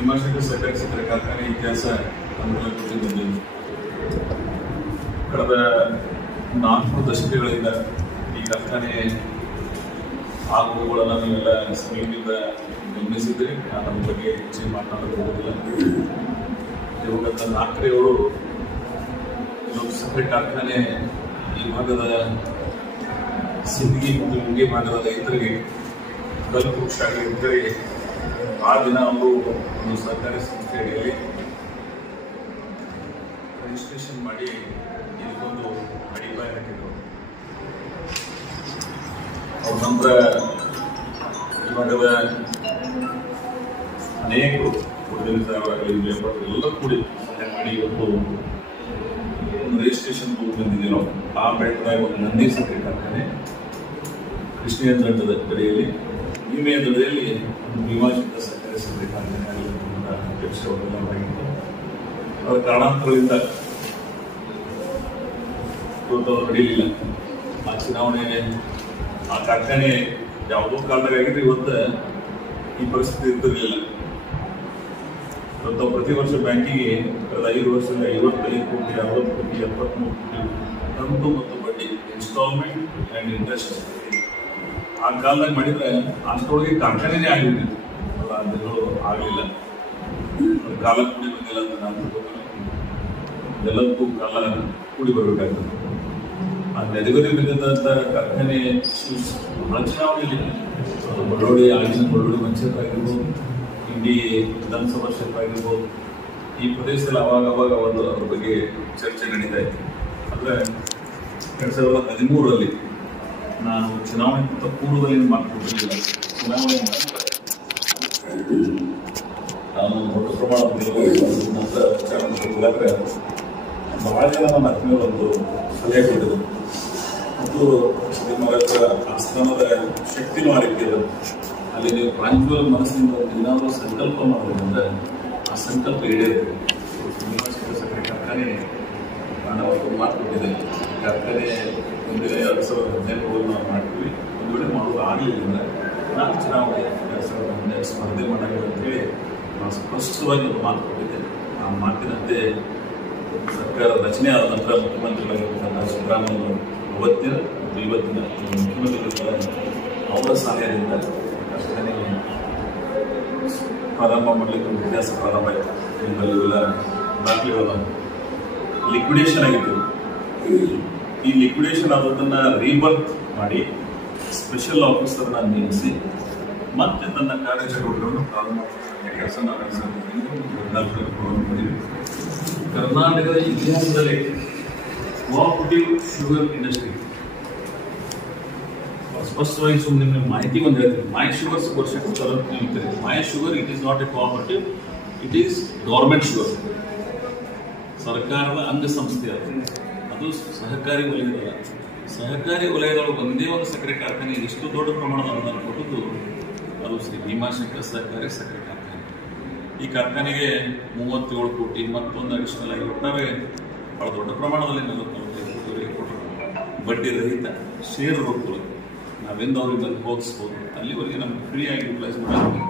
ಭೀಮಾಶಂಕರ್ ಸಹಕಾರಿ ಸಕ್ಕರೆ ಕಾರ್ಖಾನೆ ಇತಿಹಾಸ ನಮ್ಮೆಲ್ಲ ಗೊತ್ತಿದೆ. ಕಳೆದ 4 ದಶಕಗಳಿಂದ ಈ ಕಾರ್ಖಾನೆ ಆಗುವುಗಳನ್ನು ನೀವೆಲ್ಲ ಸಮೀಪದಿಂದ ಗಮನಿಸಿದ್ರಿ. ನಾನು ಅದ್ರ ಬಗ್ಗೆ ಹೆಚ್ಚಿನ ಮಾತನಾಡಲು ಹೋಗೋದಿಲ್ಲ. ದಿವಂಗತ ನಾಲ್ಕರೆಯವರು ಇದೊಂದು ಸಕ್ಕರೆ ಕಾರ್ಖಾನೆ ಈ ಭಾಗದ ಸಿಂದಗಿ ಮತ್ತು ಮುಂಗೆ ಭಾಗದ ರೈತರಿಗೆ ಕಲ್ಪವೃಕ್ಷ ಆಗಿದ್ದರೆ ಆ ದಿನ ಅವರು ಒಂದು ಸರ್ಕಾರಿ ಸಂಸ್ಥೆ ಅಡಿಯಲ್ಲಿ ರಿಜಿಸ್ಟ್ರೇಷನ್ ಮಾಡಿ ಇದಕ್ಕೊಂದು ಅಡಿಪಾಯ ಹಾಕಿದ್ರು. ಅವ್ರ ನಂತರ ಈ ಭಾಗದ ಅನೇಕರು ಎಲ್ಲ ಕೂಡಿ ಮಾಡಿ ಇವತ್ತು ಒಂದು ರಿಜಿಸ್ಟ್ರೇಷನ್ ಬಂದಿದ್ದೀವಿ ನಾವು. ಆ ಬೆಟ್ಟದಾಗ ಒಂದು ನಂದಿ ಸಕ್ಕರೆ ಕಾರ್ಖಾನೆ ಕೃಷ್ಣೀಯ ದಂಡದ ಕಡೆಯಲ್ಲಿ ವಿಮೆಯ ದಡೆಯಲ್ಲಿ ಒಂದು ಭೀಮಾಶಂಕರ್ ಸಕ್ಕರೆ ಸಕ್ಕರೆ ಕಾರ್ಖಾನೆ ಆಗಿರುವಂಥ ಅಧ್ಯಕ್ಷರಾಗಿತ್ತು. ಅದರ ಕಾರಣಾಂತರದಿಂದ ಇವತ್ತು ನಡೆಯಲಿಲ್ಲ. ಆ ಚುನಾವಣೆ ಆ ಕಾರ್ಖಾನೆ ಯಾವುದೋ ಕಾರಣದಾಗ ಆಗಿದ್ರೆ ಇವತ್ತು ಈ ಪರಿಸ್ಥಿತಿ ಇರ್ತಿರಲಿಲ್ಲ. ಇವತ್ತು ಪ್ರತಿ ವರ್ಷ ಬ್ಯಾಂಕಿಗೆ ಕಳೆದ 5 ವರ್ಷದ 55 ಕೋಟಿ 60 ಕೋಟಿ 73 ಕೋಟಿ ಕಂತು ಮತ್ತು ಬಡ್ಡಿ ಇನ್ಸ್ಟಾಲ್ಮೆಂಟ್ ಆ್ಯಂಡ್ ಇಂಟ್ರೆಸ್ಟ್ ಆ ಕಾಲದಾಗ ಮಾಡಿದ್ರೆ ಅಷ್ಟರೊಳಗೆ ಕಾರ್ಖಾನೆನೇ ಆಗಿರ್ತಿತ್ತು. ಅದೆಲ್ಲೂ ಆಗಲಿಲ್ಲ. ಕಾಲ ಕೂಡಿ ಬಂದಿಲ್ಲ ಅಂತ ನಾನು ಎಲ್ಲದಕ್ಕೂ ಕಾಲ ಕೂಡಿ ಬರಬೇಕಾಗ್ತದೆ. ಆ ನೆದಗರಿ ಬಿದ್ದಂಥ ಕಾರ್ಖಾನೆ ಚುನಾವಣೆಯಲ್ಲಿ ಬಳ್ಳೋಳಿ ಆಗಿನ ಬಳ್ಳೋಳಿ ಮಂಚರಾಗಿರ್ಬೋದು, ಇಂಡಿ ವಿಧಾನಸಭಾ ಕ್ಷೇತ್ರ ಆಗಿರ್ಬೋದು, ಈ ಪ್ರದೇಶದಲ್ಲಿ ಅವಾಗ ಒಂದು ಅದ್ರ ಬಗ್ಗೆ ಚರ್ಚೆ ನಡೀತಾ ಇತ್ತು. ಅಂದರೆ 2013ರಲ್ಲಿ ನಾನು ಚುನಾವಣೆಗಿಂತ ಪೂರ್ವದಲ್ಲಿ ಮಾತುಕೊಟ್ಟಿಲ್ಲ. ಚುನಾವಣೆ ನಾನು ದೊಡ್ಡ ಪ್ರಮಾಣದ ನಂತರ ವಿಚಾರ ಮಾಡಿದಾಗ ಬಹಳ ಜನ ನನ್ನ ಆತ್ಮೀಯರು ಒಂದು ಸಲಹೆ ಕೊಟ್ಟಿದ್ರು ಮತ್ತು ಮಹಾರಾಜರ ಆಸ್ಥಾನದ ಶಕ್ತಿನೂ ಆ ರೀತಿ ಇದೆ. ಅಲ್ಲಿ ನೀವು ಪ್ರಾಂಜಲ ಮನಸ್ಸಿನಿಂದ ಏನಾದರೂ ಸಂಕಲ್ಪ ಮಾಡಬೇಕಂದ್ರೆ ಆ ಸಂಕಲ್ಪ ಈಡೇರುತ್ತೆ. ಭೀಮಾಶಂಕರ್ ಸಕ್ಕರೆ ಕಾರ್ಖಾನೆ ನಾನು ಅವತ್ತು ಮಾತು ಕೊಟ್ಟಿದ್ದೆ. ಕಾರ್ಖಾನೆ ಮುಂದಿನ 2015 ನಾವು ಮಾಡ್ತೀವಿ. ಒಂದು ವೇಳೆ ಮಾಡೋದು ಆಗಲಿಲ್ಲ ಅಂದರೆ ನಾನು ಚುನಾವಣೆ 2015 ಸ್ಪರ್ಧೆ ಮಾಡೋಣ ಅಂತೇಳಿ ನಾನು ಸ್ಪಷ್ಟವಾಗಿ ಒಂದು ಮಾತು ಕೊಟ್ಟಿದ್ದೆ. ಆ ಮಾತಿನಂತೆ ಸರ್ಕಾರ ರಚನೆ ಆದ ನಂತರ ಮುಖ್ಯಮಂತ್ರಿಗಳಾಗಿರ್ತಕ್ಕಂಥ ಸಿದ್ದರಾಮಯ್ಯ ಅವತ್ತಿನ ಮತ್ತು ಇವತ್ತಿನ ಮುಖ್ಯಮಂತ್ರಿಗಳ ಅವರ ಸಹಾಯದಿಂದ ಕಾರ್ಖಾನೆ ಪ್ರಾರಂಭ ಮಾಡಲಿಕ್ಕೆ ಒಂದು ಇತಿಹಾಸ ಪ್ರಾರಂಭ ಆಯಿತು. ನಿಮ್ಮಲ್ಲೆಲ್ಲ ದಾಖಲೆಗಳು ಲಿಕ್ವಿಡೇಷನ್ ಆಗಿತ್ತು. ಈ ಲಿಕ್ವಿಡೇಷನ್ ಆದದನ್ನು ರೀಬರ್ತ್ ಮಾಡಿ ಸ್ಪೆಷಲ್ ಆಫೀಸರ್ನ ನೇಮಿಸಿ ಮತ್ತೆ ನನ್ನ ಕಾರ್ಯಚಟುವಟಿಕೆಗಳನ್ನು ಪ್ರಾರಂಭ ಕೆಲಸ ಕರ್ನಾಟಕದ ಇತಿಹಾಸದಲ್ಲಿ ಕೋಆಪರೇಟಿವ್ ಶುಗರ್ ಇಂಡಸ್ಟ್ರಿ ಸ್ಪಷ್ಟವಾಗಿ ಸುಮ್ಮನೆ ನಿಮಗೆ ಮಾಹಿತಿ ಒಂದು ಹೇಳ್ತೀನಿ. ಮೈ ಶುಗರ್ಸ್ ವರ್ಷಕ್ಕೆ ಹೇಳ್ತೀರಿ. My sugar it is not a cooperative, it is government sugar. ಸರ್ಕಾರದ ಅಂಗಸಂಸ್ಥೆ ಅದು ಸಹಕಾರಿ ವಲಯದಲ್ಲ. ಸಹಕಾರಿ ವಲಯದೊಳಗೆ ಒಂದೇ ಒಂದು ಸಕ್ಕರೆ ಕಾರ್ಖಾನೆ ಎಷ್ಟು ದೊಡ್ಡ ಪ್ರಮಾಣದ ಅನುದಾನ ಕೊಟ್ಟದ್ದು ಅದು ಶ್ರೀ ಭೀಮಾಶಂಕರ್ ಸಹಕಾರಿ ಸಕ್ಕರೆ ಕಾರ್ಖಾನೆ. ಈ ಕಾರ್ಖಾನೆಗೆ 37 ಕೋಟಿ ಮತ್ತೊಂದು ಅಡಿಷನಲ್ ಆಗಿ ಒಟ್ಟಾರೆ ಬಹಳ ದೊಡ್ಡ ಪ್ರಮಾಣದಲ್ಲಿ 44 ಕೋಟಿ ಕೊಟ್ಟರು. ಬಡ್ಡಿ ರಹಿತ ಷೇರು ರೂಪಗಳು ನಾವೆಂದು ಅವ್ರಿಗೆ ಬಂದು ಹೋಗಿಸ್ಬೋದು. ಅಲ್ಲಿವರೆಗೆ ನಮ್ಗೆ ಫ್ರೀಯಾಗಿ ಯುಟಿಲೈಸ್ ಮಾಡೋದು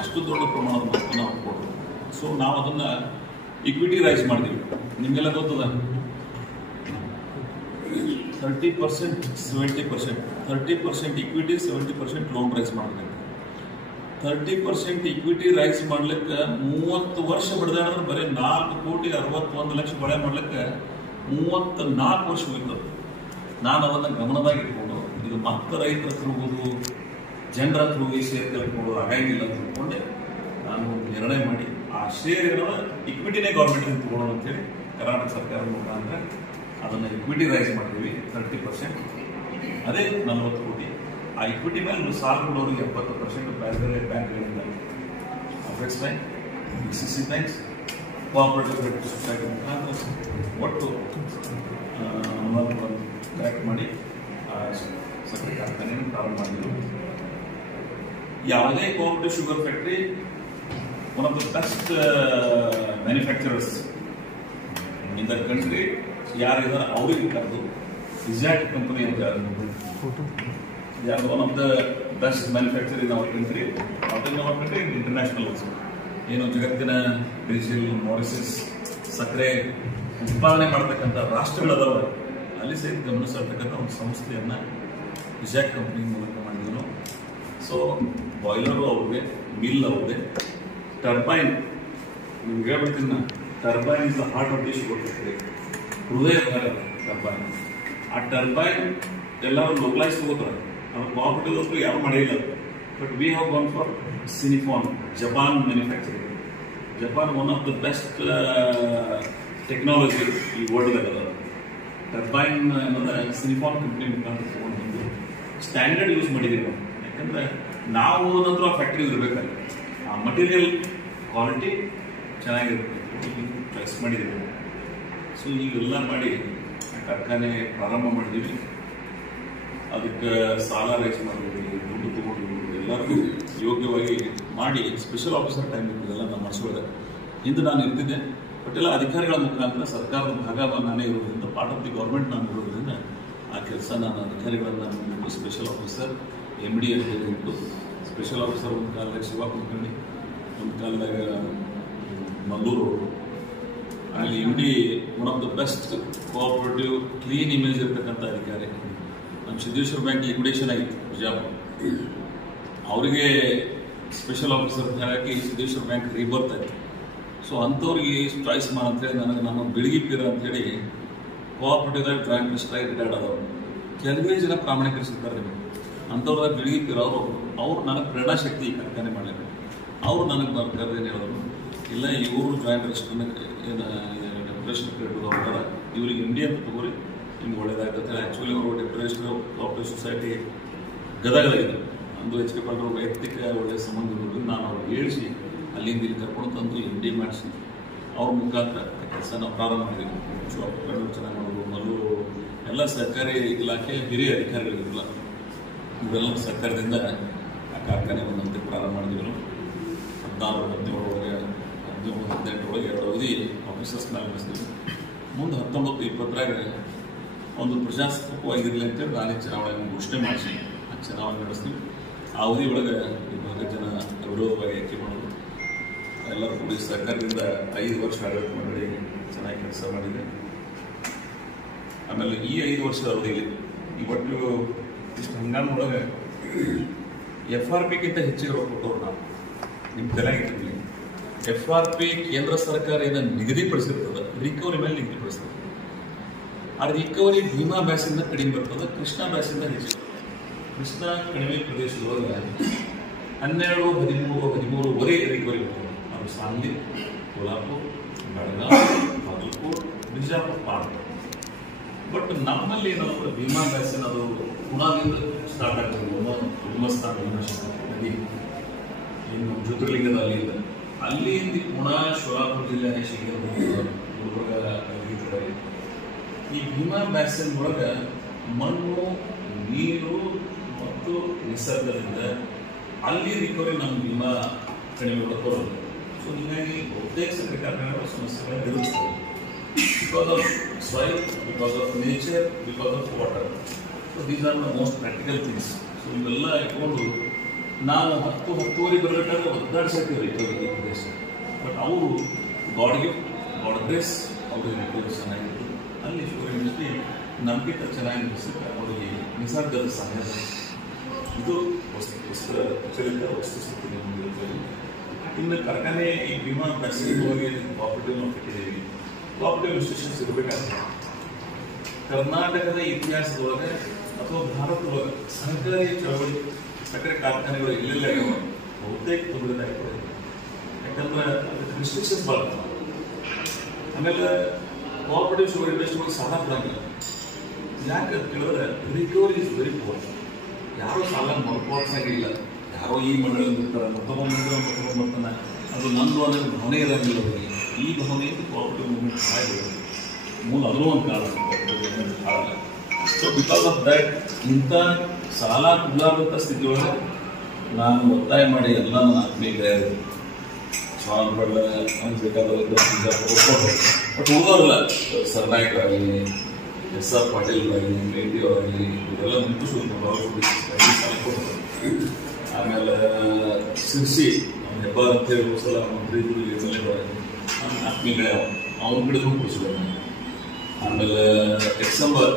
ಅಷ್ಟು ದೊಡ್ಡ ಪ್ರಮಾಣದ ಮೊತ್ತನ ಅವ್ರು ಕೊಟ್ಟರು. ಸೊ ನಾವು ಅದನ್ನು ಇಕ್ವಿಟಿ ರೈಸ್ ಮಾಡಿದ್ವಿ. ನಿಮಗೆಲ್ಲ ಗೊತ್ತದ 30% 70%, 30% ಇಕ್ವಿಟಿ 70% ಲೋನ್ ರೈಸ್ ಮಾಡಬೇಕು. 30% ಇಕ್ವಿಟಿ ರೈಸ್ ಮಾಡ್ಲಿಕ್ಕೆ 30 ವರ್ಷ ಬಡ್ದಾಡಿದ್ರೆ ಬರೀ 4 ಕೋಟಿ 61 ಲಕ್ಷ ಬೆಳೆ ಮಾಡ್ಲಿಕ್ಕೆ 34 ವರ್ಷ ಹೋಗ್ತದೆ. ನಾನು ಅದನ್ನು ಗಮನದಾಗ ಇಟ್ಕೊಂಡು ಇದು ಮತ್ತೆ ರೈತರ ಹತ್ರ ಹೋಗೋದು, ಜನರ ಹತ್ರ ಹೋಗಿ ಶೇರ್ ಕಲೆಕ್ಟ್ ಆಗಂಗಿಲ್ಲ ಅಂತ ತಿಳ್ಕೊಂಡೆ ನಾನು ನಿರ್ಣಯ ಮಾಡಿ ಆ ಶೇರ್ ಇಕ್ವಿಟಿನೇ ಗೌರ್ಮೆಂಟ್ ತಗೊಳ್ಳೋಣ ಅಂತೇಳಿ ಕರ್ನಾಟಕ ಸರ್ಕಾರದ ಮುಖಾಂತರ ಅದನ್ನು ಇಕ್ವಿಟಿ ರೈಸ್ ಮಾಡ್ತೀವಿ 30%. ಅದೇ 40 ಕೋಟಿ. ಆ ಇಕ್ವಿಟಿ ಮೇಲೆ ಸಾಲ ಕೊಡೋರಿಗೆ 70% ಬೇರೆ ಬ್ಯಾಂಕ್ಗಳಿಂದ ಅಫೆಕ್ಸ್ bank, BCC banks, cooperative credit society ಮುಖಾಂತರ ಒಟ್ಟು ಬ್ಯಾಕ್ ಮಾಡಿ ಸಕ್ಕರೆ ಕಾರ್ಖಾನೆಯನ್ನು ಪ್ರಾರಂಭ ಮಾಡಿದ್ರು. ಯಾವುದೇ cooperative sugar factory one of the best manufacturers in the country ಯಾರಿದ್ದಾರೆ ಅವರಿಗೆ ಕರೆದು ಇಜಾಟ್ ಕಂಪನಿ ಅಂತ they are one of the best manufacturer in our country, not in our country, in international also. ಏನು ಜಗತ್ತಿನ ಬ್ರೆಜಿಲ್, ಮಾರಿಷಸ್ ಸಕ್ಕರೆ ಉತ್ಪಾದನೆ ಮಾಡ್ತಕ್ಕಂಥ ರಾಷ್ಟ್ರಗಳದಾವ, ಅಲ್ಲಿ ಸಹಿತ ಗಮನಿಸಿರ್ತಕ್ಕಂಥ ಒಂದು ಸಂಸ್ಥೆಯನ್ನು ವಿಜಾಕ್ ಕಂಪ್ನಿ ಮೂಲಕ ಮಾಡಿದ್ರು. ಸೊ ಬಾಯ್ಲರು ಅವ್ರಿಗೆ, ಮಿಲ್ ಅವ್ರಿಗೆ, ಟರ್ಬೈನ್ ನಿಮ್ಗೆ ಹೇಳ್ಬಿಡ್ತೀನಿ ನಾನು, turbine is the heart of the sugar factory, ಹೃದಯ ಭಾಗ ಟರ್ಬೈನ್. ಆ ಟರ್ಬೈನ್ ಎಲ್ಲರೂ ಲೋಕಲೈಸ್ ತಗೋತಾರೆ, ಅವ್ರು ಕೋಆಪರೇಟಿವ್ ಯಾರು ಮಾಡಿಲ್ಲ. But we have gone for ಸಿನಿಫಾನ್, Japan manufacturing. Japan one of the best technology ಈ ವರ್ಲ್ಡ್ದಾಗ ಅದ. ಟರ್ಬೈನ್ ಅನ್ನೋದು ಸಿನಿಫಾನ್ ಕಂಪ್ನಿ ಮುಖಾಂತರ ತಗೊಂಡು ಬಂದು ಸ್ಟ್ಯಾಂಡರ್ಡ್ ಯೂಸ್ ಮಾಡಿದ್ದೀವಿ ನಾವು. ಯಾಕಂದ್ರೆ ನಾವು ನಂತರ ಆ ಫ್ಯಾಕ್ಟ್ರಿ ಇರಬೇಕಾದ್ರೆ ಆ ಮಟೀರಿಯಲ್ ಕ್ವಾಲಿಟಿ ಚೆನ್ನಾಗಿರುತ್ತೆ ಚಾಯ್ಸ್ ಮಾಡಿದ್ದೀವಿ. ಸೊ ಈಗೆಲ್ಲ ಮಾಡಿ ಕಾರ್ಖಾನೆ ಪ್ರಾರಂಭ ಮಾಡಿದ್ದೀವಿ. ಅದಕ್ಕೆ ಸಾಲ ರೈಸ್ ಮಾಡಿದ್ವಿ, ದುಡ್ಡು ತಗೊಂಡು ಎಲ್ಲರಿಗೂ ಯೋಗ್ಯವಾಗಿ ಮಾಡಿ ಸ್ಪೆಷಲ್ ಆಫೀಸರ್ ಟೈಮ್ ಇದೆಲ್ಲ ನಾವು ಮಾಡಿಸೋದ. ಹಿಂದೆ ನಾನು ಇರ್ತಿದ್ದೆ, ಬಟ್ ಎಲ್ಲ ಅಧಿಕಾರಿಗಳ ಮುಖಾಂತರ ಸರ್ಕಾರದ ಭಾಗ ನಾನೇ ಇರೋದ್ರಿಂದ, ಪಾರ್ಟ್ ಆಫ್ ದಿ ಗೌರ್ಮೆಂಟ್ ನಾನು ಇರೋದ್ರಿಂದ ಆ ಕೆಲಸ ನಾನು ಅಧಿಕಾರಿಗಳನ್ನು ಸ್ಪೆಷಲ್ ಆಫೀಸರ್ MD ಅಂತ ಹೇಳಿಟ್ಟು, ಸ್ಪೆಷಲ್ ಆಫೀಸರ್ ಒಂದು ಕಾಲದಾಗ ಶಿವ ಕುಲಕರ್ಣಿ, ಒಂದು ಕಾಲದಾಗ ಮಲ್ಲೂರು, ಅಲ್ಲಿ MD one of the best cooperative clean image ಇರ್ತಕ್ಕಂಥ ಅಧಿಕಾರಿ. ನಮ್ಮ ಸಿದ್ದೇಶ್ವರ ಬ್ಯಾಂಕ್ ಲಿಕ್ವಿಡೇಷನ್ ಆಗಿತ್ತು ಬಿಜಾಪುರ, ಅವರಿಗೆ ಸ್ಪೆಷಲ್ ಆಫೀಸರ್ ಹಾಕಿ ಸಿದ್ದೇಶ್ವರ ಬ್ಯಾಂಕ್ ರೀಬರ್ತ್ ಆಯಿತು. ಸೊ ಅಂಥವ್ರಿಗೆ ಚಾಯ್ಸ್ ಮಾಡಂತೇಳಿ ನಾನು ಬೆಳಗಿ ಪೀರ ಅಂತೇಳಿ ಕೋಆಪರೇಟಿವ್ದಾಗ ಜಾಯಿಂಟ್ ಮಿನಿಸ್ಟರ್ ರಿಟೈರ್ಡ್ ಆದವರು. ಕೆಲವೇ ಜನ ಪ್ರಾಮಾಣಿಕರಿಸಿರ್ತಾರೆ ನಿಮಗೆ, ಅಂಥವ್ರದಾಗ ಬೆಳಗಿ ಪೀರ ಅವ್ರು ನನಗೆ ಪ್ರೇರಣಾ ಶಕ್ತಿ ಕಾರ್ಖಾನೆ ಮಾಡಲಿಕ್ಕೆ. ಅವ್ರು ನನಗೆ ಬರ್ತಾರೆ ಏನು ಹೇಳಿದ್ರು, ಇಲ್ಲ ಇವರು ಜಾಯಿಂಟ್ ಏನು ಡೆಪ್ಯುಟೇಷನ್ ಪೀರಿಯಡ್ ಅವ್ರ ಇವ್ರಿಗೆ MD ಅಂತ ತಗೋರಿ, ನಿಮ್ಗೆ ಒಳ್ಳೇದಾಗ್ತದೆ. ಆ್ಯಕ್ಚುಲಿ ಅವರು ಡೆಪ್ಯುಟೇಷನ್ ಕೋಆಪರೇಟಿವ್ ಸೊಸೈಟಿ ಗದಗದಾಗಿದೆ, ಅಂದು HK ಪಾಟೀಲ್ ವೈಯಕ್ತಿಕ ಒಳ್ಳೆಯ ಸಂಬಂಧ ಇರೋದ್ರಿಂದ ನಾನು ಅವ್ರು ಹೇಳಿಸಿ ಅಲ್ಲಿಂದ ಇಲ್ಲಿ ಕರ್ಕೊಂಡು ತಂದು MD ಮಾಡಿಸಿ ಅವ್ರ ಮುಖಾಂತರ ಕೆಲಸ ನಾವು ಪ್ರಾರಂಭ ಮಾಡಿದ್ದೀವಿ. ಶಾಪ್ಗಳು ಚೆನ್ನಾಗಿ ಮಾಡೋದು, ಮಲ್ಲೂರು ಎಲ್ಲ ಸರ್ಕಾರಿ ಇಲಾಖೆ ಹಿರಿಯ ಅಧಿಕಾರಿಗಳಿರಲಿಲ್ಲ, ಇವೆಲ್ಲ ಸರ್ಕಾರದಿಂದ ಆ ಕಾರ್ಖಾನೆ ಬಂದಂತೆ ಪ್ರಾರಂಭ ಮಾಡಿದ್ರು. 17-18 2 ಅವಧಿ ಆಫೀಸರ್ಸ್ ಮೇಲೆ ನಡೆಸಿದ್ವಿ. ಮುಂದೆ 19-20ರಾಗ ಒಂದು ಪ್ರಜಾಸತ್ತಾತ್ಮಕವಾಗಿರಲಿ ಅಂತೇಳಿ ನಾನೇ ಚುನಾವಣೆಯನ್ನು ಘೋಷಣೆ ಮಾಡಿಸಿ ಆ ಚುನಾವಣೆ ನಡೆಸ್ತೀವಿ. ಆ ಅವಧಿ ಒಳಗೆ ವಿಭಾಗ ಜನ ವಿರೋಧವಾಗಿ ಆಯ್ಕೆ ಮಾಡೋದು, ಎಲ್ಲರೂ ಕೂಡಿ ಸರ್ಕಾರದಿಂದ 5 ವರ್ಷ ಆಡಳಿತ ಮಂಡಳಿ ಚೆನ್ನಾಗಿ ಕೆಲಸ ಮಾಡಿದೆ. ಆಮೇಲೆ ಈ 5 ವರ್ಷದ ಅವಧಿಯಲ್ಲಿ ಇವತ್ತು ಇಷ್ಟು ಹಂಗಾಮ ಒಳಗೆ FRPಗಿಂತ ಹೆಚ್ಚಿಗೆ ರೊಕ್ಕ ಕೊಟ್ಟವ್ರು ನಾವು. ನಿಮ್ಮ ತಲೆಯಾಗಿರ್ತೀವಿ, FRP ಕೇಂದ್ರ ಸರ್ಕಾರ ಇದನ್ನು ನಿಗದಿಪಡಿಸಿರ್ತದೆ, ರಿಕವರಿ ಮೇಲೆ ನಿಗದಿಪಡಿಸ್ತದೆ. ಆ ರಿಕವರಿ ಭೀಮಾ ಬ್ಯಾಸಿಂದ ಕಡಿಮೆ ಬರ್ತದೆ, ಕೃಷ್ಣಾ ಬ್ಯಾಸಿಂದ ಹೆಚ್ಚಿಗೆ. ಕೃಷ್ಣಾ ಕಣಿವೆ ಪ್ರದೇಶದೊಳಗೆ 12, 13, 13ವರೆ ರಿಕವರಿ ಬರ್ತದೆ. ಅದು ಸಾಂಗ್ಲಿ, ಕೋಲ್ಹಾಪುರ, ಬೆಳಗಾವಿ, ಬಾಗಲಕೋಟೆ, ಬಿಜಾಪುರ ಪಾರ್ಟ್. ಬಟ್ ನಮ್ಮಲ್ಲಿ ಏನಾದ್ರು ಭೀಮಾ ಬ್ಯಾಸಿನ್ ಅದು ಪುಣಾದಿಂದ ಸ್ಟಾರ್ಟ್ ಆಗ್ತದೆ. ಧರ್ಮಸ್ಥಾನ ನದಿ ಇನ್ನು ಜ್ಯೋತಿರ್ಲಿಂಗದ ಅಲ್ಲಿಂದ ಪುಣಾ, ಶೋಲಾಪುರ ಜಿಲ್ಲೆ, ಗುಲ್ಬರ್ಗ, ಈ ಭೀಮಾ ಬ್ಯಾಸಿನ್ ಒಳಗೆ ಮಣ್ಣು, ನೀರು ಮತ್ತು ನಿಸರ್ಗದಿಂದ ಅಲ್ಲಿ ರಿಕವರಿ ನಮ್ಮ ಭೀಮಾ ಕಡಿಮೆ ಬರೋದು. ಸೊ ಹೀಗಾಗಿ ಬಹುತೇಕ ಸಕ್ಕರೆ ಕಾರ್ಖಾನೆಗಳ ಸಮಸ್ಯೆಗಳು ಎದುರಿಸ್ತವೆ. Because of soil, because of nature, because of water. So these are the most practical things. So ಇವೆಲ್ಲ ಇಟ್ಕೊಂಡು ನಾವು 10-10:30 ಬರಬೇಕಾದ್ರೆ ಒದ್ದಾಡಿಸಿರ್ತೀವಿ ರಿಕವರಿ ಈ ಪ್ರದೇಶ. ಬಟ್ ಅವರು ಗಾಡ್ಗೆ ಗಾಡ್ ಗ್ರೇಸ್ ಅವ್ರಿಗೆ ರಿಕವರಿ ಚೆನ್ನಾಗಿತ್ತು. ಅಲ್ಲಿ ಶುಗರ್ ಇಂಡಸ್ಟ್ರಿ ನಮ್ಗಿಂತ ಚೆನ್ನಾಗಿ ನಡೆಸಿದ್ರೆ ಅವರಿಗೆ ನಿಸರ್ಗದ ಸಹಾಯ. ಇದು ಪ್ರಚಲಿತ ವಸ್ತುಸ್ಥಿತಿ. ಇನ್ನು ಕಾರ್ಖಾನೆ ಈ ಭೀಮಾ ಬ್ಯಾಸಿಗೆ ಕೋಆಪರೇಟಿವ್ ನಾವು ಕಟ್ಟಿದ್ದೀವಿ. ಕೋಆಪರೇಟಿವ್ ಇನ್ಸ್ಟಿಟ್ಯೂಷನ್ಸ್ ಇರಬೇಕಾದ್ರೆ ಕರ್ನಾಟಕದ ಇತಿಹಾಸದೊಳಗೆ ಅಥವಾ ಭಾರತದೊಳಗೆ ಸಹಕಾರಿ ಚಳವಳಿ ಸಕ್ಕರೆ ಕಾರ್ಖಾನೆಗಳು ಎಲ್ಲೆಲ್ಲ ಬಹುತೇಕ ತೊಂದರೆದಾಗ್ತದೆ. ಯಾಕಂದ್ರೆ ಅದಕ್ಕೆ ರಿಸ್ಟ್ರಿಕ್ಷನ್ಸ್ ಬರ್ತವೆ. ಆಮೇಲೆ ಕೋಆಪರೇಟಿವ್ ಶುಗರ್ ಇಂಡಸ್ಟ್ರಿಗಳಿಗೆ ಸಾಲ ಕೊಡಂಗಿಲ್ಲ. ಯಾಕೆ ಅಂತ ಕೇಳಿದ್ರೆ ರಿಕವರಿ ಇಸ್ ವೆರಿ ಪೋರ್. ಯಾರೂ ಸಾಲ ಮರುಪಾವತಿಸಂಗಿಲ್ಲ. ಯಾರೋ ಈ ಮಂಡಳಿಯಿಂದ ಇರ್ತಾರೆ, ಮತ್ತೊಬ್ಬ ಬರ್ತಾನೆ, ಅದು ನಂದು ಅನ್ನೋದು ಭಾವನೆ ಇರೋಂಗಿಲ್ಲ ಅವರಿಗೆ. ಈ ಭಾವನೆಯಿಂದ ಕೋಆಪರೇಟಿವ್ ಮೂವ್ಮೆಂಟ್ ಸಹಾಯ ಮೂಲ ಅದೂ ಒಂದು ಕಾರಣ. ಸೊ ಬಿಕಾಸ್ ಆಫ್ ದ್ಯಾಟ್ ಇಂಥ ಸಾಲ ಕೊಡಲಾರ್ದಂಥ ಸ್ಥಿತಿಯೊಳಗೆ ನಾನು ಒತ್ತಾಯ ಮಾಡಿ ಎಲ್ಲ ನನ್ನ ಆತ್ಮೀಯ ಶ್ವಾನಪಳ್ಳ ಅವ್ನಿಗೆ ಬೇಕಾದವರು ಬಟ್ ಉಳಿದವ್ರಲ್ಲ, ಸರ್ನಾಯಕರಾಗಲಿ, SR ಪಾಟೀಲ್ರಾಗಲಿ, ಮೇಟಿ ಅವರಾಗಲಿ, ಇವರೆಲ್ಲ ನಿಂತು ಸಾಲ ಕೊಡ್ತಾರೆ. ಆಮೇಲೆ ಸಿರ್ಸಿ ಅವ್ನು ಜಬ್ಬಾರ್ ಅಂತ ಹೇಳಿ ಸಲ ಮಂತ್ರಿಗಳು ಎಮ್ಎಲ್ಎ ಆತ್ಮೀಯ ಅವ್ನ ಕಡೆಗೂ ಕೂರಿಸಿದ್ದಾರೆ. ಆಮೇಲೆ ಡಿಸೆಂಬರ್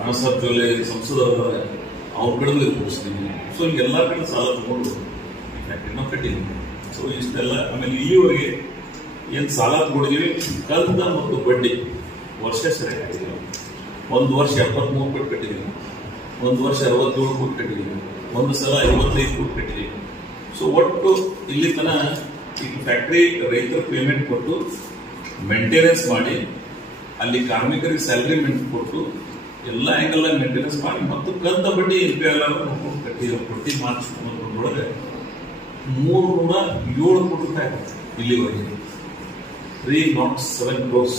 ಅಣಸರ್ ಜೊಲೆ ಸಂಸದರ ಅವ್ರ ಕಡೆಗೂ ಕೂರಿಸ್ತೀವಿ. ಸೊ ಎಲ್ಲ ಕಡೆ ಸಾಲ ತಗೊಂಡು ಫ್ಯಾಕ್ಟ್ರಿನ ಕಟ್ಟಿದ್ದೀವಿ. ಸೊ ಇಷ್ಟೆಲ್ಲ ಆಮೇಲೆ ಇಲ್ಲಿವರೆಗೆ ಏನು ಸಾಲ ತಗೊಂಡಿದ್ದೀವಿ ಕಂತ ಮತ್ತು ಬಡ್ಡಿ ವರ್ಷ ಸರಿಯಾಗಿದ್ದೀವಿ. ಒಂದು ವರ್ಷ 73 ಕೋಟಿ ಕಟ್ಟಿದ್ದೀವಿ, ಒಂದು ವರ್ಷ 67 ಕೋಟಿ ಕಟ್ಟಿದ್ದೀವಿ, ಒಂದು ಸಲ 55 ಕೋಟಿ ಕಟ್ಟಿದ್ದೀವಿ. ಸೊ ಒಟ್ಟು ಇಲ್ಲಿ ತನ ಈಗ ಫ್ಯಾಕ್ಟ್ರಿ ರೈತರ ಪೇಮೆಂಟ್ ಕೊಟ್ಟು ಮೇಂಟೆನೆನ್ಸ್ ಮಾಡಿ ಅಲ್ಲಿ ಕಾರ್ಮಿಕರಿಗೆ ಸ್ಯಾಲರಿ ಕೊಟ್ಟು ಎಲ್ಲ ಆ್ಯಂಗಲ್ ಮೇಂಟೆನೆನ್ಸ್ ಮಾಡಿ ಮತ್ತು ಕಂತ ಬಡ್ಡಿ ಕಟ್ಟಿ ಮಾರ್ಚ್ 19 307 ಕೋಟಿ ರೂಪಾಯಿ ಆಗುತ್ತೆ ಇಲ್ಲಿವರೆಗೆ. 307 crores.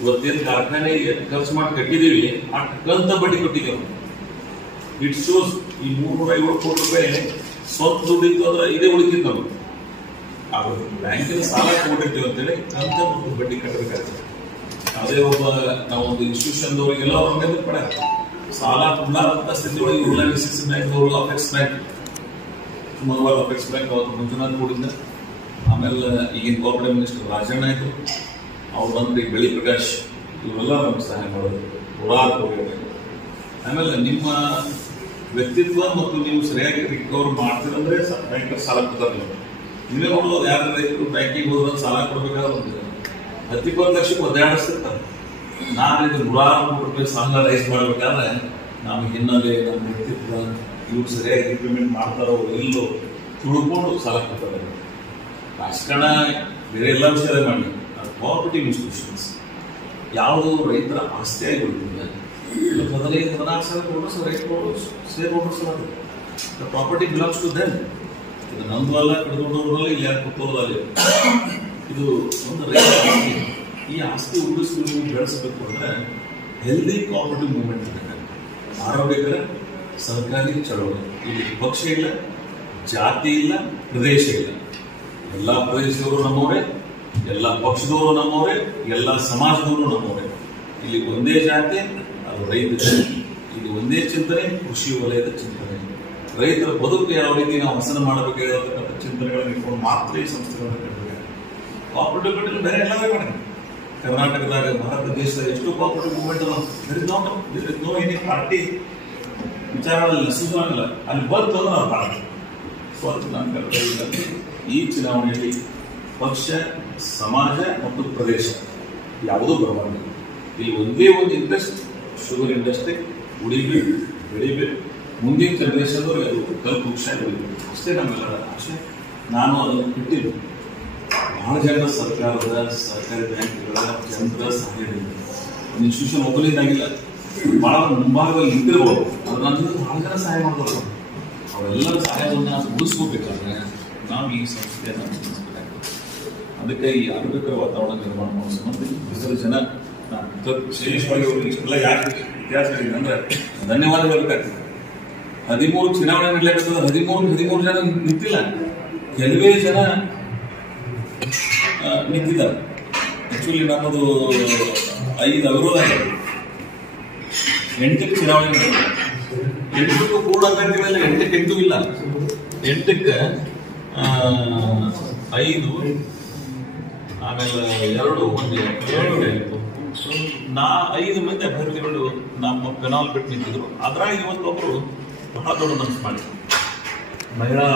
ಇವತ್ತೇನು ಕಾರ್ಖಾನೆ ಖರ್ಚು ಮಾಡಿ ಕಟ್ಟಿದೀವಿ ಆ ಕಂತ ಬಡ್ಡಿ ಕೊಟ್ಟಿದ್ದೇವೆ. ಇಟ್ ಶೋಸ್ ಈ 307 ಕೋಟಿ ರೂಪಾಯಿ ಸ್ವಂತ ದುಡ್ಡಿತ್ತು ಅಂದ್ರೆ ಇದೇ ಉಳಿತಿದ್ದು ನಾವು. ಬ್ಯಾಂಕಿನ ಸಾಲ ತಗೊಂಡಿರ್ತೀವಿ ಅಂತೇಳಿ ಕಂತ ಮತ್ತು ಬಡ್ಡಿ ಕಟ್ಟಬೇಕಾಗ್ತದೆ. ಅದೇ ಒಬ್ಬ ನಾವೊಂದು ಇನ್ಸ್ಟಿಟ್ಯೂಷನ್ದವ್ರಿಗೆಲ್ಲ ಅವ್ರ ಪಡ ಸಾಲ ಕೊಡಲಾರಂತ ಸ್ಥಿತಿ ಒಳಗೆ ರಿಲಯನ್ಸ್ ಬ್ಯಾಂಕ್ದವರು, ಅಪೆಕ್ಸ್ ಬ್ಯಾಂಕ್, ಮನವಾದ ಅಪೆಕ್ಸ್ ಬ್ಯಾಂಕ್ ಅವತ್ತು ಮಂಜುನಾಥ್ ಕೂಡಿದ್ದ. ಆಮೇಲೆ ಈಗಿನ ಕೋಆಪರೇಟಿವ್ ಮಿನಿಸ್ಟರ್ ರಾಜಣ್ಣ ಆಯಿತು, ಅವ್ರು ಬಂದು ಬೆಳಿ ಪ್ರಕಾಶ್, ಇವರೆಲ್ಲ ನಮ್ಗೆ ಸಹಾಯ ಮಾಡೋದು ನೂರಾರು ಕೋಟಿ. ಆಮೇಲೆ ನಿಮ್ಮ ವ್ಯಕ್ತಿತ್ವ ಮತ್ತು ನೀವು ಸರಿಯಾಗಿ ರಿಕವರ್ ಮಾಡ್ತೀರಂದ್ರೆ ಬ್ಯಾಂಕರ್ ಸಾಲ ಕೊಡ್ತಾರೆ. ನೀವೇ ನೋಡೋದು ಯಾರು ರೈತರು ಬ್ಯಾಂಕಿಗೆ ಹೋದ್ರೆ ಸಾಲ ಕೊಡ್ಬೇಕಾದ್ರೆ 10-20 ಲಕ್ಷಕ್ಕೆ ಒದ್ದಾಡಿಸ್ತಿರ್ತಾರೆ. ನಾನು ಇದು ನೂರಾರು ಕೋಟಿ ರೂಪಾಯಿ ಸಾಲ ರೈಸ್ ಮಾಡ್ಬೇಕಾದ್ರೆ ನಮ್ಮ ಹಿನ್ನೆಲೆ, ನಮ್ಮ ವ್ಯಕ್ತಿತ್ವ ಇವ್ರು ಸರಿಯಾಗಿ ಇಂಪ್ಲಿಮೆಂಟ್ ಮಾಡ್ತಾರೋ ಇಲ್ಲೋ ತಿಳ್ಕೊಂಡು ಸಾಲ ಕೊಡ್ತಾರೆ. ರಾಜಕಾರಣ ಬೇರೆ ಎಲ್ಲ ವಿಷಯ ಮಾಡಿ ಕೋಆಪರೇಟಿವ್ ಇನ್ಸ್ಟಿಟ್ಯೂಷನ್ಸ್ ಯಾವುದು ರೈತರ ಆಸ್ತಿಯಾಗಿ ಉಳಿದಿದೆ. 15-16 ಸಾವಿರ ಕೊಡೋದು ರೈತರು ಸೇರ್ ಹೋಗೋದು. The property belongs to them. ಇದು ನಂದು ಅಲ್ಲ, ಕಡ್ಕೊಂಡವ್ರಲ್ಲ, ಇಲ್ಲಿ ಯಾರು ಕೂತೋದಲ್ಲ. ಇದು ಒಂದು ರೈತರ ಆಸ್ತಿ. ಈ ಆಸ್ತಿ ಉಳಿಸ್ಬೇಕು, ಬೆಳೆಸಬೇಕು ಅಂದ್ರೆ ಹೆಲ್ದಿ ಕೋಆಪರೇಟಿವ್ ಮೂವ್ಮೆಂಟ್ ಬೇಕಾಗುತ್ತೆ. ಆರೋಗ್ಯಕರ ಸಹಕಾರಿ ಚಳವಳಿ. ಇಲ್ಲಿ ಪಕ್ಷ ಇಲ್ಲ, ಜಾತಿ ಇಲ್ಲ, ಪ್ರದೇಶ ಇಲ್ಲ. ಎಲ್ಲ ಪ್ರದೇಶದವರು ನಮ್ಮವರೇ, ಎಲ್ಲ ಪಕ್ಷದವರು ನಮ್ಮವರೇ, ಎಲ್ಲ ಸಮಾಜದವರು ನಮ್ಮವರೇ. ಇಲ್ಲಿ ಒಂದೇ ಜಾತಿ, ಅದು ರೈತ. ಇದು ಒಂದೇ ಚಿಂತನೆ, ಕೃಷಿ ವಲಯದ ಚಿಂತನೆ. ರೈತರ ಬದುಕು ಯಾವ ರೀತಿ ನಾವು ಹಸನ ಮಾಡಬೇಕಾಗಿರತಕ್ಕಂಥ ಚಿಂತನೆಗಳನ್ನು ಇಟ್ಕೊಂಡು ಮಾತ್ರ ಈ ಸಂಸ್ಥೆಗಳನ್ನು ಕಟ್ಟಬೇಕು. ಕೋಆಪರೇಟಿವ್ ಕಟ್ಟಿಲ್ಲ, ಬೇರೆ ಎಲ್ಲವೇ ಮಾಡಿದೆ. ಕರ್ನಾಟಕದಾಗ, ಭಾರತ ದೇಶದ ಎಷ್ಟು cooperative movement no any party ವಿಚಾರಗಳಲ್ಲಿ ಸುಧಾರಿಲ್ಲ. ಅಲ್ಲಿ ಬಂತು ಅಂದ್ರೆ ನಾವು ಪಾರ್ಟಿ. ಸೊ ಅದು ನಾನು ಕರ್ನಾಟಕದಲ್ಲಿ ಈ ಚುನಾವಣೆಯಲ್ಲಿ ಪಕ್ಷ, ಸಮಾಜ ಮತ್ತು ಪ್ರದೇಶ ಯಾವುದೂ ಬರಬಾರ್ದು. ಇಲ್ಲಿ ಒಂದೇ ಒಂದು ಇಂಟ್ರೆಸ್ಟ್, ಶುಗರ್ ಇಂಡಸ್ಟ್ರಿ ಉಳಿಬೇಕು, ಬೆಳಿಬೇಕು, ಮುಂದಿನ ಜನರೇಷನ್ದವ್ರಿಗೆ ಅದು ಕಲ್ಪು ವೃಕ್ಷ ಬೆಳಿಬೇಕು. ಅಷ್ಟೇ ನಮ್ಮೆಲ್ಲರ ಆಶೆ. ನಾನು ಅದನ್ನು ಬಿಟ್ಟಿದ್ದು ಬಹಳ ಜನ ಸರ್ಕಾರದ, ಸರ್ಕಾರಿ ಬ್ಯಾಂಕ್ಗಳ ಜನರ ಸಹಾಯದಿಂದ ಒಂದು ಇನ್ಸ್ಟಿಟ್ಯೂಷನ್ ಒಬ್ಬರಿಂದಾಗಿಲ್ಲ, ಬಹಳ ಮುಂಭಾಗದಲ್ಲಿ ನಿಂತಿರ್ಬೋದು. ಅದು ನನ್ನಿಂದ ಬಹಳ ಜನ ಸಹಾಯ ಮಾಡ್ಬೋದು. ಅವರೆಲ್ಲರ ಸಹಾಯವನ್ನು ಉಳಿಸ್ಕೋಬೇಕಾದ್ರೆ ನಾವು ಈ ಸಂಸ್ಥೆಯನ್ನು ಉಳಿಸ್ಬೇಕಾಗ್ತದೆ. ಅದಕ್ಕೆ ಈ ಆರೋಗ್ಯಕರ ವಾತಾವರಣ ನಿರ್ಮಾಣ ಮಾಡೋ ಸಂಬಂಧ ಇತರ ಜನ ವಿಶೇಷವಾಗಿ ಅವರು ಇಷ್ಟೆಲ್ಲ ಯಾಕೆ ಇತಿಹಾಸ ಹೇಳಿದೆ ಅಂದ್ರೆ ಧನ್ಯವಾದ ಹೇಳಬೇಕಾಗ್ತದೆ. 13 ಚುನಾವಣೆ ನಡೀಲಿಕ್ಕೆ 13 ಜನ ನಿಂತಿಲ್ಲ, ಕೆಲವೇ ಜನ ನಿಂತಿದ್ದಾರೆ. ಆಕ್ಚುಲಿ ನಮ್ಮದು 5 ಅವಿರೋಧ ಆಗಿದೆ. 8ಕ್ಕೆ ಚುನಾವಣೆ ನಡೆದಿದೆ. 8ಕ್ಕೂ ಪೂರ್ಣ ಅಭ್ಯರ್ಥಿಗಳಲ್ಲಿ 8ಕ್ಕೆ 8 ಇಲ್ಲ, 8ಕ್ಕೆ 5, ಆಮೇಲೆ 2 ಆಯಿತು. 5 ಮಂದಿ ಅಭ್ಯರ್ಥಿಗಳು ನಮ್ಮ ಪೆನಾಲ್ ಬಿಟ್ಟು ನಿಂತಿದ್ರು. ಅದ್ರಾಗ ಇವತ್ತೊಬ್ಬರು ಬಹಳ ದೊಡ್ಡ ಮನಸ್ಸು ಮಾಡಿ ಮಹಿಳಾ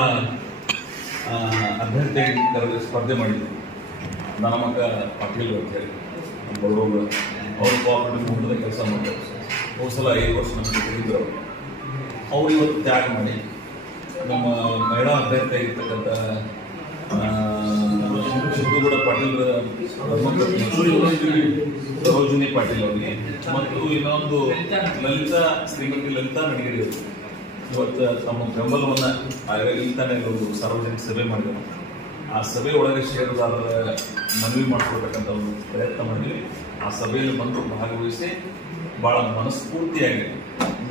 ಅಭ್ಯರ್ಥಿ ಸ್ಪರ್ಧೆ ಮಾಡಿದ್ರು. ನಮ್ಮಕ್ಕ ಪಾಟೀಲ್ ಅಂತ ಹೇಳಿ ನಮ್ಮ ಬಡವರು, ಅವರು ಕೋಆಪರೇಟಿವ್ ಮೂವ್ಮೆಂಟ್ದಾಗ ಕೆಲಸ ಮಾಡ್ತಾರೆ. ಹೋದ ಸಲ 5 ವರ್ಷ ನಮಗೆ ತಿಳಿದ್ರು. ಅವ್ರು ಇವತ್ತು ತ್ಯಾಗ ಮಾಡಿ ನಮ್ಮ ಮಹಿಳಾ ಅಭ್ಯರ್ಥಿ ಆಗಿರ್ತಕ್ಕಂಥ ಶಿವಗೌಡ ಪಾಟೀಲ್, ಸರೋಜಿನಿ ಪಾಟೀಲ್ ಅವರಿಗೆ ಮತ್ತು ಇನ್ನೊಂದು ಶ್ರೀಮತಿ ಲಲಿತಾ ನಡಗೇರಿ ಅವರು ಇವತ್ತು ತಮ್ಮ ಬೆಂಬಲವನ್ನು ಇಲ್ಲಿ ತಾನೇ ಒಂದು ಸಾರ್ವಜನಿಕ ಸಭೆ ಮಾಡಿದ್ರು. ಆ ಸಭೆ ಒಳಗೆ ಷೇರುದಾರರ ಮನವಿ ಮಾಡಿಕೊಳ್ಬೇಕಂತ ಒಂದು ಪ್ರಯತ್ನ ಮಾಡಿದ್ವಿ. ಆ ಸಭೆಯಲ್ಲಿ ಬಂದು ಭಾಗವಹಿಸಿ ಭಾಳ ಮನಸ್ಫೂರ್ತಿಯಾಗಿ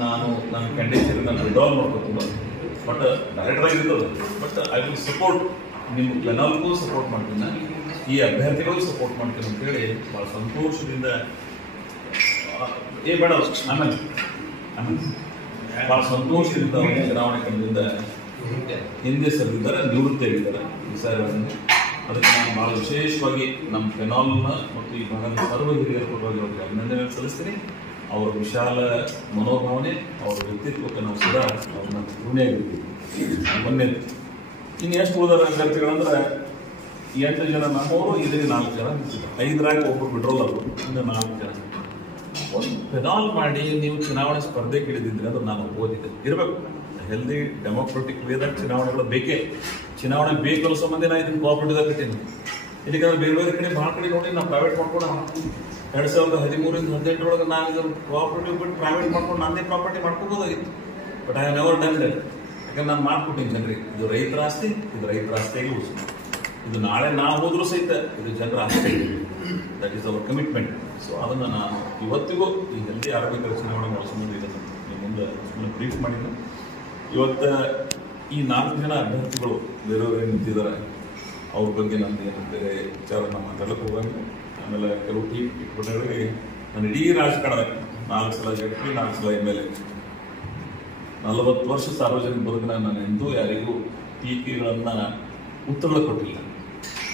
ನಾನು ನನ್ನ ಕ್ಯಾಂಡಿಡೇಟ್ ನಾನು ವಿಡ್ರಾಲ್ ಮಾಡ್ಕೊತೀನಿ. ಬಟ್ ಡೈರೆಕ್ಟರ್ ಆಗಿರ್ತದೆ, ಬಟ್ ಐ ವಿಲ್ ಸಪೋರ್ಟ್. ನಿಮ್ಮ ಪ್ಲೆನಾಲ್ಗೂ ಸಪೋರ್ಟ್ ಮಾಡ್ತೀನಿ, ಈ ಅಭ್ಯರ್ಥಿಗಳಿಗೂ ಸಪೋರ್ಟ್ ಮಾಡ್ತೀನಿ ಅಂತೇಳಿ ಭಾಳ ಸಂತೋಷದಿಂದ ಆಮೇಲೆ ಭಾಳ ಸಂತೋಷದಿಂದ ಚುನಾವಣೆ ಕಣದಿಂದ ಹಿಂದೆ ಸರಿದ್ದಾರೆ, ನಿವೃತ್ತಿಯಾಗಿದ್ದಾರೆ ಈ ಸಾರಿ. ಅದಕ್ಕೆ ನಾನು ಭಾಳ ವಿಶೇಷವಾಗಿ ನಮ್ಮ ಫೆನಾಲ್ನ ಮತ್ತು ಈ ಭಾಗದ ಸರ್ವ ಹಿರಿಯರ ಪರವಾಗಿ ಅವರಿಗೆ ಅಭಿನಂದನೆ ಸಲ್ಲಿಸ್ತೀನಿ. ಅವರ ವಿಶಾಲ ಮನೋಭಾವನೆ, ಅವರ ವ್ಯಕ್ತಿತ್ವಕ್ಕೆ ನಾವು ಸದಾ ಅವ್ರನ್ನ ಋಣಿಯಾಗಿರ್ತೀವಿ. ಮೊನ್ನೆ ಇನ್ನು ಎಷ್ಟು ಉಳಿದಾರ ಅಭ್ಯರ್ಥಿಗಳಂದ್ರೆ 8 ಜನ ನಮ್ಮವರು, ಇದರಲ್ಲಿ 4 ಜನ ನಿಂತಿದ್ದಾರೆ. 5ರಾಗ ಒಬ್ಬರು ಬಿಟ್ರೋಲ್ ಅವರು, ಇನ್ನು 4 ಜನ. ಒಂದು ಫೆನಾಲ್ ಮಾಡಿ ನೀವು ಚುನಾವಣೆ ಸ್ಪರ್ಧೆಗೆ ಇಳಿದಿದ್ರೆ ಅದು ನಾನು ಓದಿದ್ದೆ ಇರಬೇಕು. ಹೆಲ್ದಿ ಡೆಮೋಕ್ರೆಟಿಕ್ ವೇದಾಗ ಚುನಾವಣೆಗಳು ಬೇಕೇ. ಚುನಾವಣೆ ಬೇಕಲ್ಲ ಸಂಬಂಧ ನಾನು ಇದನ್ನು ಕೋಆಪರೇಟಿವ್ದಾಗ ಕಟ್ಟೀನಿ. ಇದಕ್ಕಾದ್ರೆ ಬೇರೆ ಬೇರೆ ಕಡೆ ಭಾಳ ಕಡೆ ನೋಡಿ ನಾವು ಪ್ರೈವೇಟ್ ಮಾಡ್ಕೊಂಡು 2013 ಇಂದ 2018 ನಾನು ಇದು ಕೋಆಪರೇಟಿವ್ ಬಿಟ್ಟು ಪ್ರೈವೇಟ್ ಮಾಡ್ಕೊಂಡು ನನ್ನೇ ಪ್ರಾಪರ್ಟಿ ಮಾಡ್ಕೋಬೋದಾಗಿತ್ತು. But I never done that. ಯಾಕಂದ್ರೆ ನಾನು ಮಾಡ್ಕೊಟ್ಟಿನಿ ಜನರಿಗೆ, ಇದು ರೈತರ ಆಸ್ತಿ, ಇದು ರೈತರ ಆಸ್ತಿಯಾಗಿ ಉಳಿಸೋದು. ಇದು ನಾಳೆ ನಾವು ಹೋದ್ರೂ ಸಹಿತ ಇದು ಜನರ ಆಸ್ತಿ. That is our commitment. So ಅದನ್ನು ನಾನು ಇವತ್ತಿಗೂ ಈ ಹೆಲ್ದಿ ಆರೋಗ್ಯಕರ ಚುನಾವಣೆ ಮಾಡಿಸೋದು ಇದನ್ನು ನಿಮ್ಮ ಮುಂದೆ ಬ್ರೀಫ್ ಮಾಡಿದ್ದು. ಇವತ್ತು ಈ 4 ಜನ ಅಭ್ಯರ್ಥಿಗಳು ಬೇರೆಯವ್ರಿಗೆ ನಿಂತಿದ್ದಾರೆ. ಅವ್ರ ಬಗ್ಗೆ ನಮ್ದು ಏನು ಬೇರೆ ವಿಚಾರ ನಾವು ಮಾತಾಡಕ್ಕೆ ಹೋಗಂಗೆ. ಆಮೇಲೆ ಕೆಲವು ಇಟ್ಬಿಟ್ಟಗಳಿಗೆ ನಾನು ಇಡೀ ರಾಜಕಾರಣಕ್ಕೆ 4 ಸಲ ಜಡ್ಪಿ, 4 ಸಲ MLA, 40 ವರ್ಷ ಸಾರ್ವಜನಿಕ ಬದುಕಿನ ನಾನು ಎಂದೂ ಯಾರಿಗೂ ಟೀಕೆಗಳನ್ನು ಉತ್ತರಗಳು ಕೊಟ್ಟಿಲ್ಲ.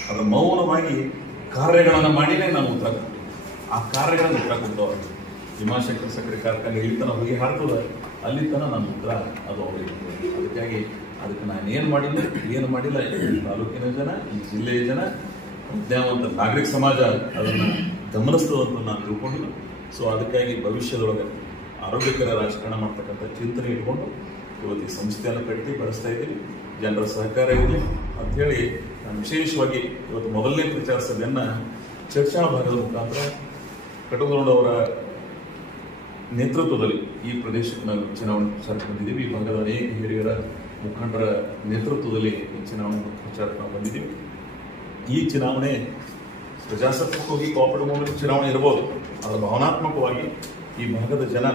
ಅದರ ಮೌನವಾಗಿ ಕಾರ್ಯಗಳನ್ನು ಮಾಡಿನೇ ನಾನು ಉತ್ತರ ಕೊಟ್ಟಿಲ್ಲ. ಆ ಕಾರ್ಯಗಳನ್ನು ಉತ್ತರ ಕೊಡ್ತವ್ರೆ. ಭೀಮಾಶಂಕರ್ ಸಕ್ಕರೆ ಕಾರ್ಖಾನೆ ಇಲ್ಲಿ ತನಕ ಹೋಗಿ ಹಾರ್ತದೆ, ಅಲ್ಲಿ ತನಕ ನನ್ನ ಉತ್ತರ ಅದು ಅವರಿಗೆ. ಅದಕ್ಕಾಗಿ ಅದಕ್ಕೆ ನಾನು ಏನು ಮಾಡಿಲ್ಲ, ಏನು ಮಾಡಿಲ್ಲ, ಈ ತಾಲೂಕಿನ ಜನ, ಈ ಜಿಲ್ಲೆಯ ಜನ, ವಿದ್ಯಾವಂತ ನಾಗರಿಕ ಸಮಾಜ ಅದನ್ನು ಗಮನಿಸ್ತದಂತ ನಾನು ತಿಳ್ಕೊಂಡಿಲ್ಲ. ಸೊ ಅದಕ್ಕಾಗಿ ಭವಿಷ್ಯದೊಳಗೆ ಆರೋಗ್ಯಕರ ರಾಜಕಾರಣ ಮಾಡ್ತಕ್ಕಂಥ ಚಿಂತನೆ ಇಟ್ಕೊಂಡು ಇವತ್ತು ಈ ಸಂಸ್ಥೆಯನ್ನು ಕಟ್ಟಿ ಬೆಳೆಸ್ತಾ ಇದ್ದೀವಿ. ಜನರ ಸಹಕಾರ ಇರಲಿ ಅಂಥೇಳಿ ನಾನು ವಿಶೇಷವಾಗಿ ಇವತ್ತು ಮೊದಲನೇ ಪ್ರಚಾರ ಸಭೆಯನ್ನು ಚರ್ಚಾ ಭಾಗದ ಮುಖಾಂತರ ಕಟುಗೌಡವರ ನೇತೃತ್ವದಲ್ಲಿ ಈ ಪ್ರದೇಶಕ್ಕೆ ನಾವು ಚುನಾವಣೆ ಪ್ರಚಾರಕ್ಕೆ ಬಂದಿದ್ದೀವಿ. ಈ ಭಾಗದ ಅನೇಕ ಹಿರಿಯರ ಮುಖಂಡರ ನೇತೃತ್ವದಲ್ಲಿ ಈ ಚುನಾವಣೆ ಪ್ರಚಾರಕ್ಕೆ ನಾವು ಬಂದಿದ್ದೀವಿ. ಈ ಚುನಾವಣೆ ಪ್ರಜಾಸತ್ತಾತ್ಮಕವಾಗಿ ಕೋಆಪರೇಟಿವ್ ಮೂಲಕ ಚುನಾವಣೆ ಇರ್ಬೋದು, ಆದರೆ ಭಾವನಾತ್ಮಕವಾಗಿ ಈ ಭಾಗದ ಜನ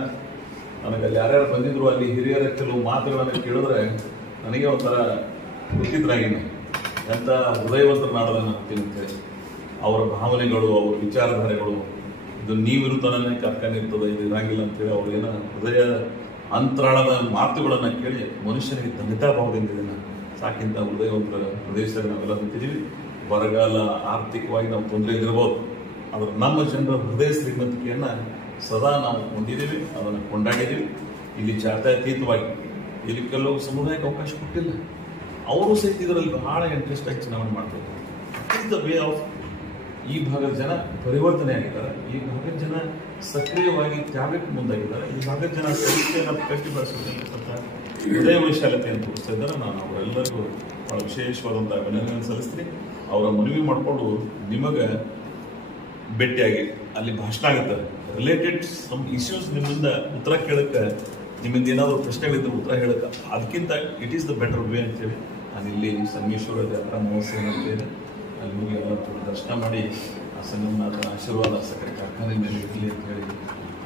ನನಗೆ ಅಲ್ಲಿ ಯಾರ್ಯಾರು ಬಂದಿದ್ರು ಅಲ್ಲಿ ಹಿರಿಯರ ಕೆಲವು ಮಾತುಗಳನ್ನು ಕೇಳಿದ್ರೆ ನನಗೆ ಒಂಥರ ಗೊತ್ತಿದ್ರಾಗಿನ ಎಂಥ ಹೃದಯವಂತರ ನಾಡೋದನ್ನು ಅಂತೇಳಿ ಅವರ ಭಾವನೆಗಳು, ಅವರ ವಿಚಾರಧಾರೆಗಳು, ಇದು ನೀವಿರುತ್ತಾನೆ ಕಾರ್ಖಾನೆ ಇರ್ತದೆ, ಇದು ಇರಂಗಿಲ್ಲ ಅಂತೇಳಿ ಅವ್ರಿಗೇನ ಹೃದಯ ಅಂತರಾಳದ ಮಾತುಗಳನ್ನು ಕೇಳಿ ಮನುಷ್ಯನಿಗೆ ಧನ್ಯತಾಭಾವದಿಂದ ಇದನ್ನು ಸಾಕಿಂತ ಹೃದಯವಂತರ ಪ್ರದೇಶದಲ್ಲಿ ನಾವೆಲ್ಲ ನಿಂತಿದ್ದೀವಿ. ಬರಗಾಲ, ಆರ್ಥಿಕವಾಗಿ ನಾವು ತೊಂದರೆ ಇದಿರ್ಬೋದು, ಆದರೆ ನಮ್ಮ ಜನರ ಹೃದಯ ಶ್ರೀಮಂತಿಕೆಯನ್ನು ಸದಾ ನಾವು ಹೊಂದಿದ್ದೀವಿ, ಅದನ್ನು ಕೊಂಡಾಡಿದ್ದೀವಿ. ಇಲ್ಲಿ ಜಾತ್ಯತೀತವಾಗಿ ಇಲ್ಲಿ ಕೆಲವು ಸಮುದಾಯಕ್ಕೆ ಅವಕಾಶ ಕೊಟ್ಟಿಲ್ಲ, ಅವರು ಸಹಿತ ಇದರಲ್ಲಿ ಬಹಳ ಇಂಟ್ರೆಸ್ಟ್ ಆಗಿ ಚುನಾವಣೆ ಮಾಡ್ತಾರೆ. ಇಸ್ ದ ವೇ ಆಫ್ ಈ ಭಾಗದ ಜನ ಪರಿವರ್ತನೆ ಆಗಿದ್ದಾರೆ. ಈ ಭಾಗದ ಜನ ಸಕ್ರಿಯವಾಗಿ ತ್ಯಾಗಕ್ಕೆ ಮುಂದಾಗಿದ್ದಾರೆ. ಈ ಭಾಗದ ಜನ ಸಂಸ್ಥೆಯನ್ನು ಕಟ್ಟಿ ಬೆಳೆಸೋದಂತ ಹೃದಯ ವೈಶಾಲ್ಯತೆಯನ್ನು ತೋರಿಸ್ತಾ ಇದ್ದಾರೆ. ನಾನು ಅವರೆಲ್ಲರಿಗೂ ಭಾಳ ವಿಶೇಷವಾದಂಥ ಅಭಿನಂದನೆ ಸಲ್ಲಿಸ್ತೀನಿ. ಅವರ ಮನವಿ ಮಾಡಿಕೊಂಡು ನಿಮಗೆ ಭೇಟಿಯಾಗಿ ಅಲ್ಲಿ ಭಾಷಣ ಆಗುತ್ತೆ, ರಿಲೇಟೆಡ್ ಸಮ್ ಇಶ್ಯೂಸ್ ನಿಮ್ಮಿಂದ ಉತ್ತರ ಕೇಳಕ್ಕೆ, ನಿಮ್ಮಿಂದ ಏನಾದರೂ ಪ್ರಶ್ನೆಗಳಿದ್ದರೆ ಉತ್ತರ ಹೇಳಕ್ಕೆ, ಅದಕ್ಕಿಂತ it is the better way ಅಂತೇಳಿ ನಾನು ಇಲ್ಲಿ ಸಂಗಮೇಶ್ವರ ಜಾತ್ರಾ ಮಹೋತ್ಸವ ಅಂತೇಳಿ ಅಲ್ಲಿ ಹೋಗಿ ಎಲ್ಲ ದರ್ಶನ ಮಾಡಿ ಆ ಸಂಗಮನಾಥನ ಆಶೀರ್ವಾದ ಸಕ್ಕರೆ ಕಾರ್ಖಾನೆ ಮೇಲೆ ಇರಲಿ ಅಂತ ಹೇಳಿ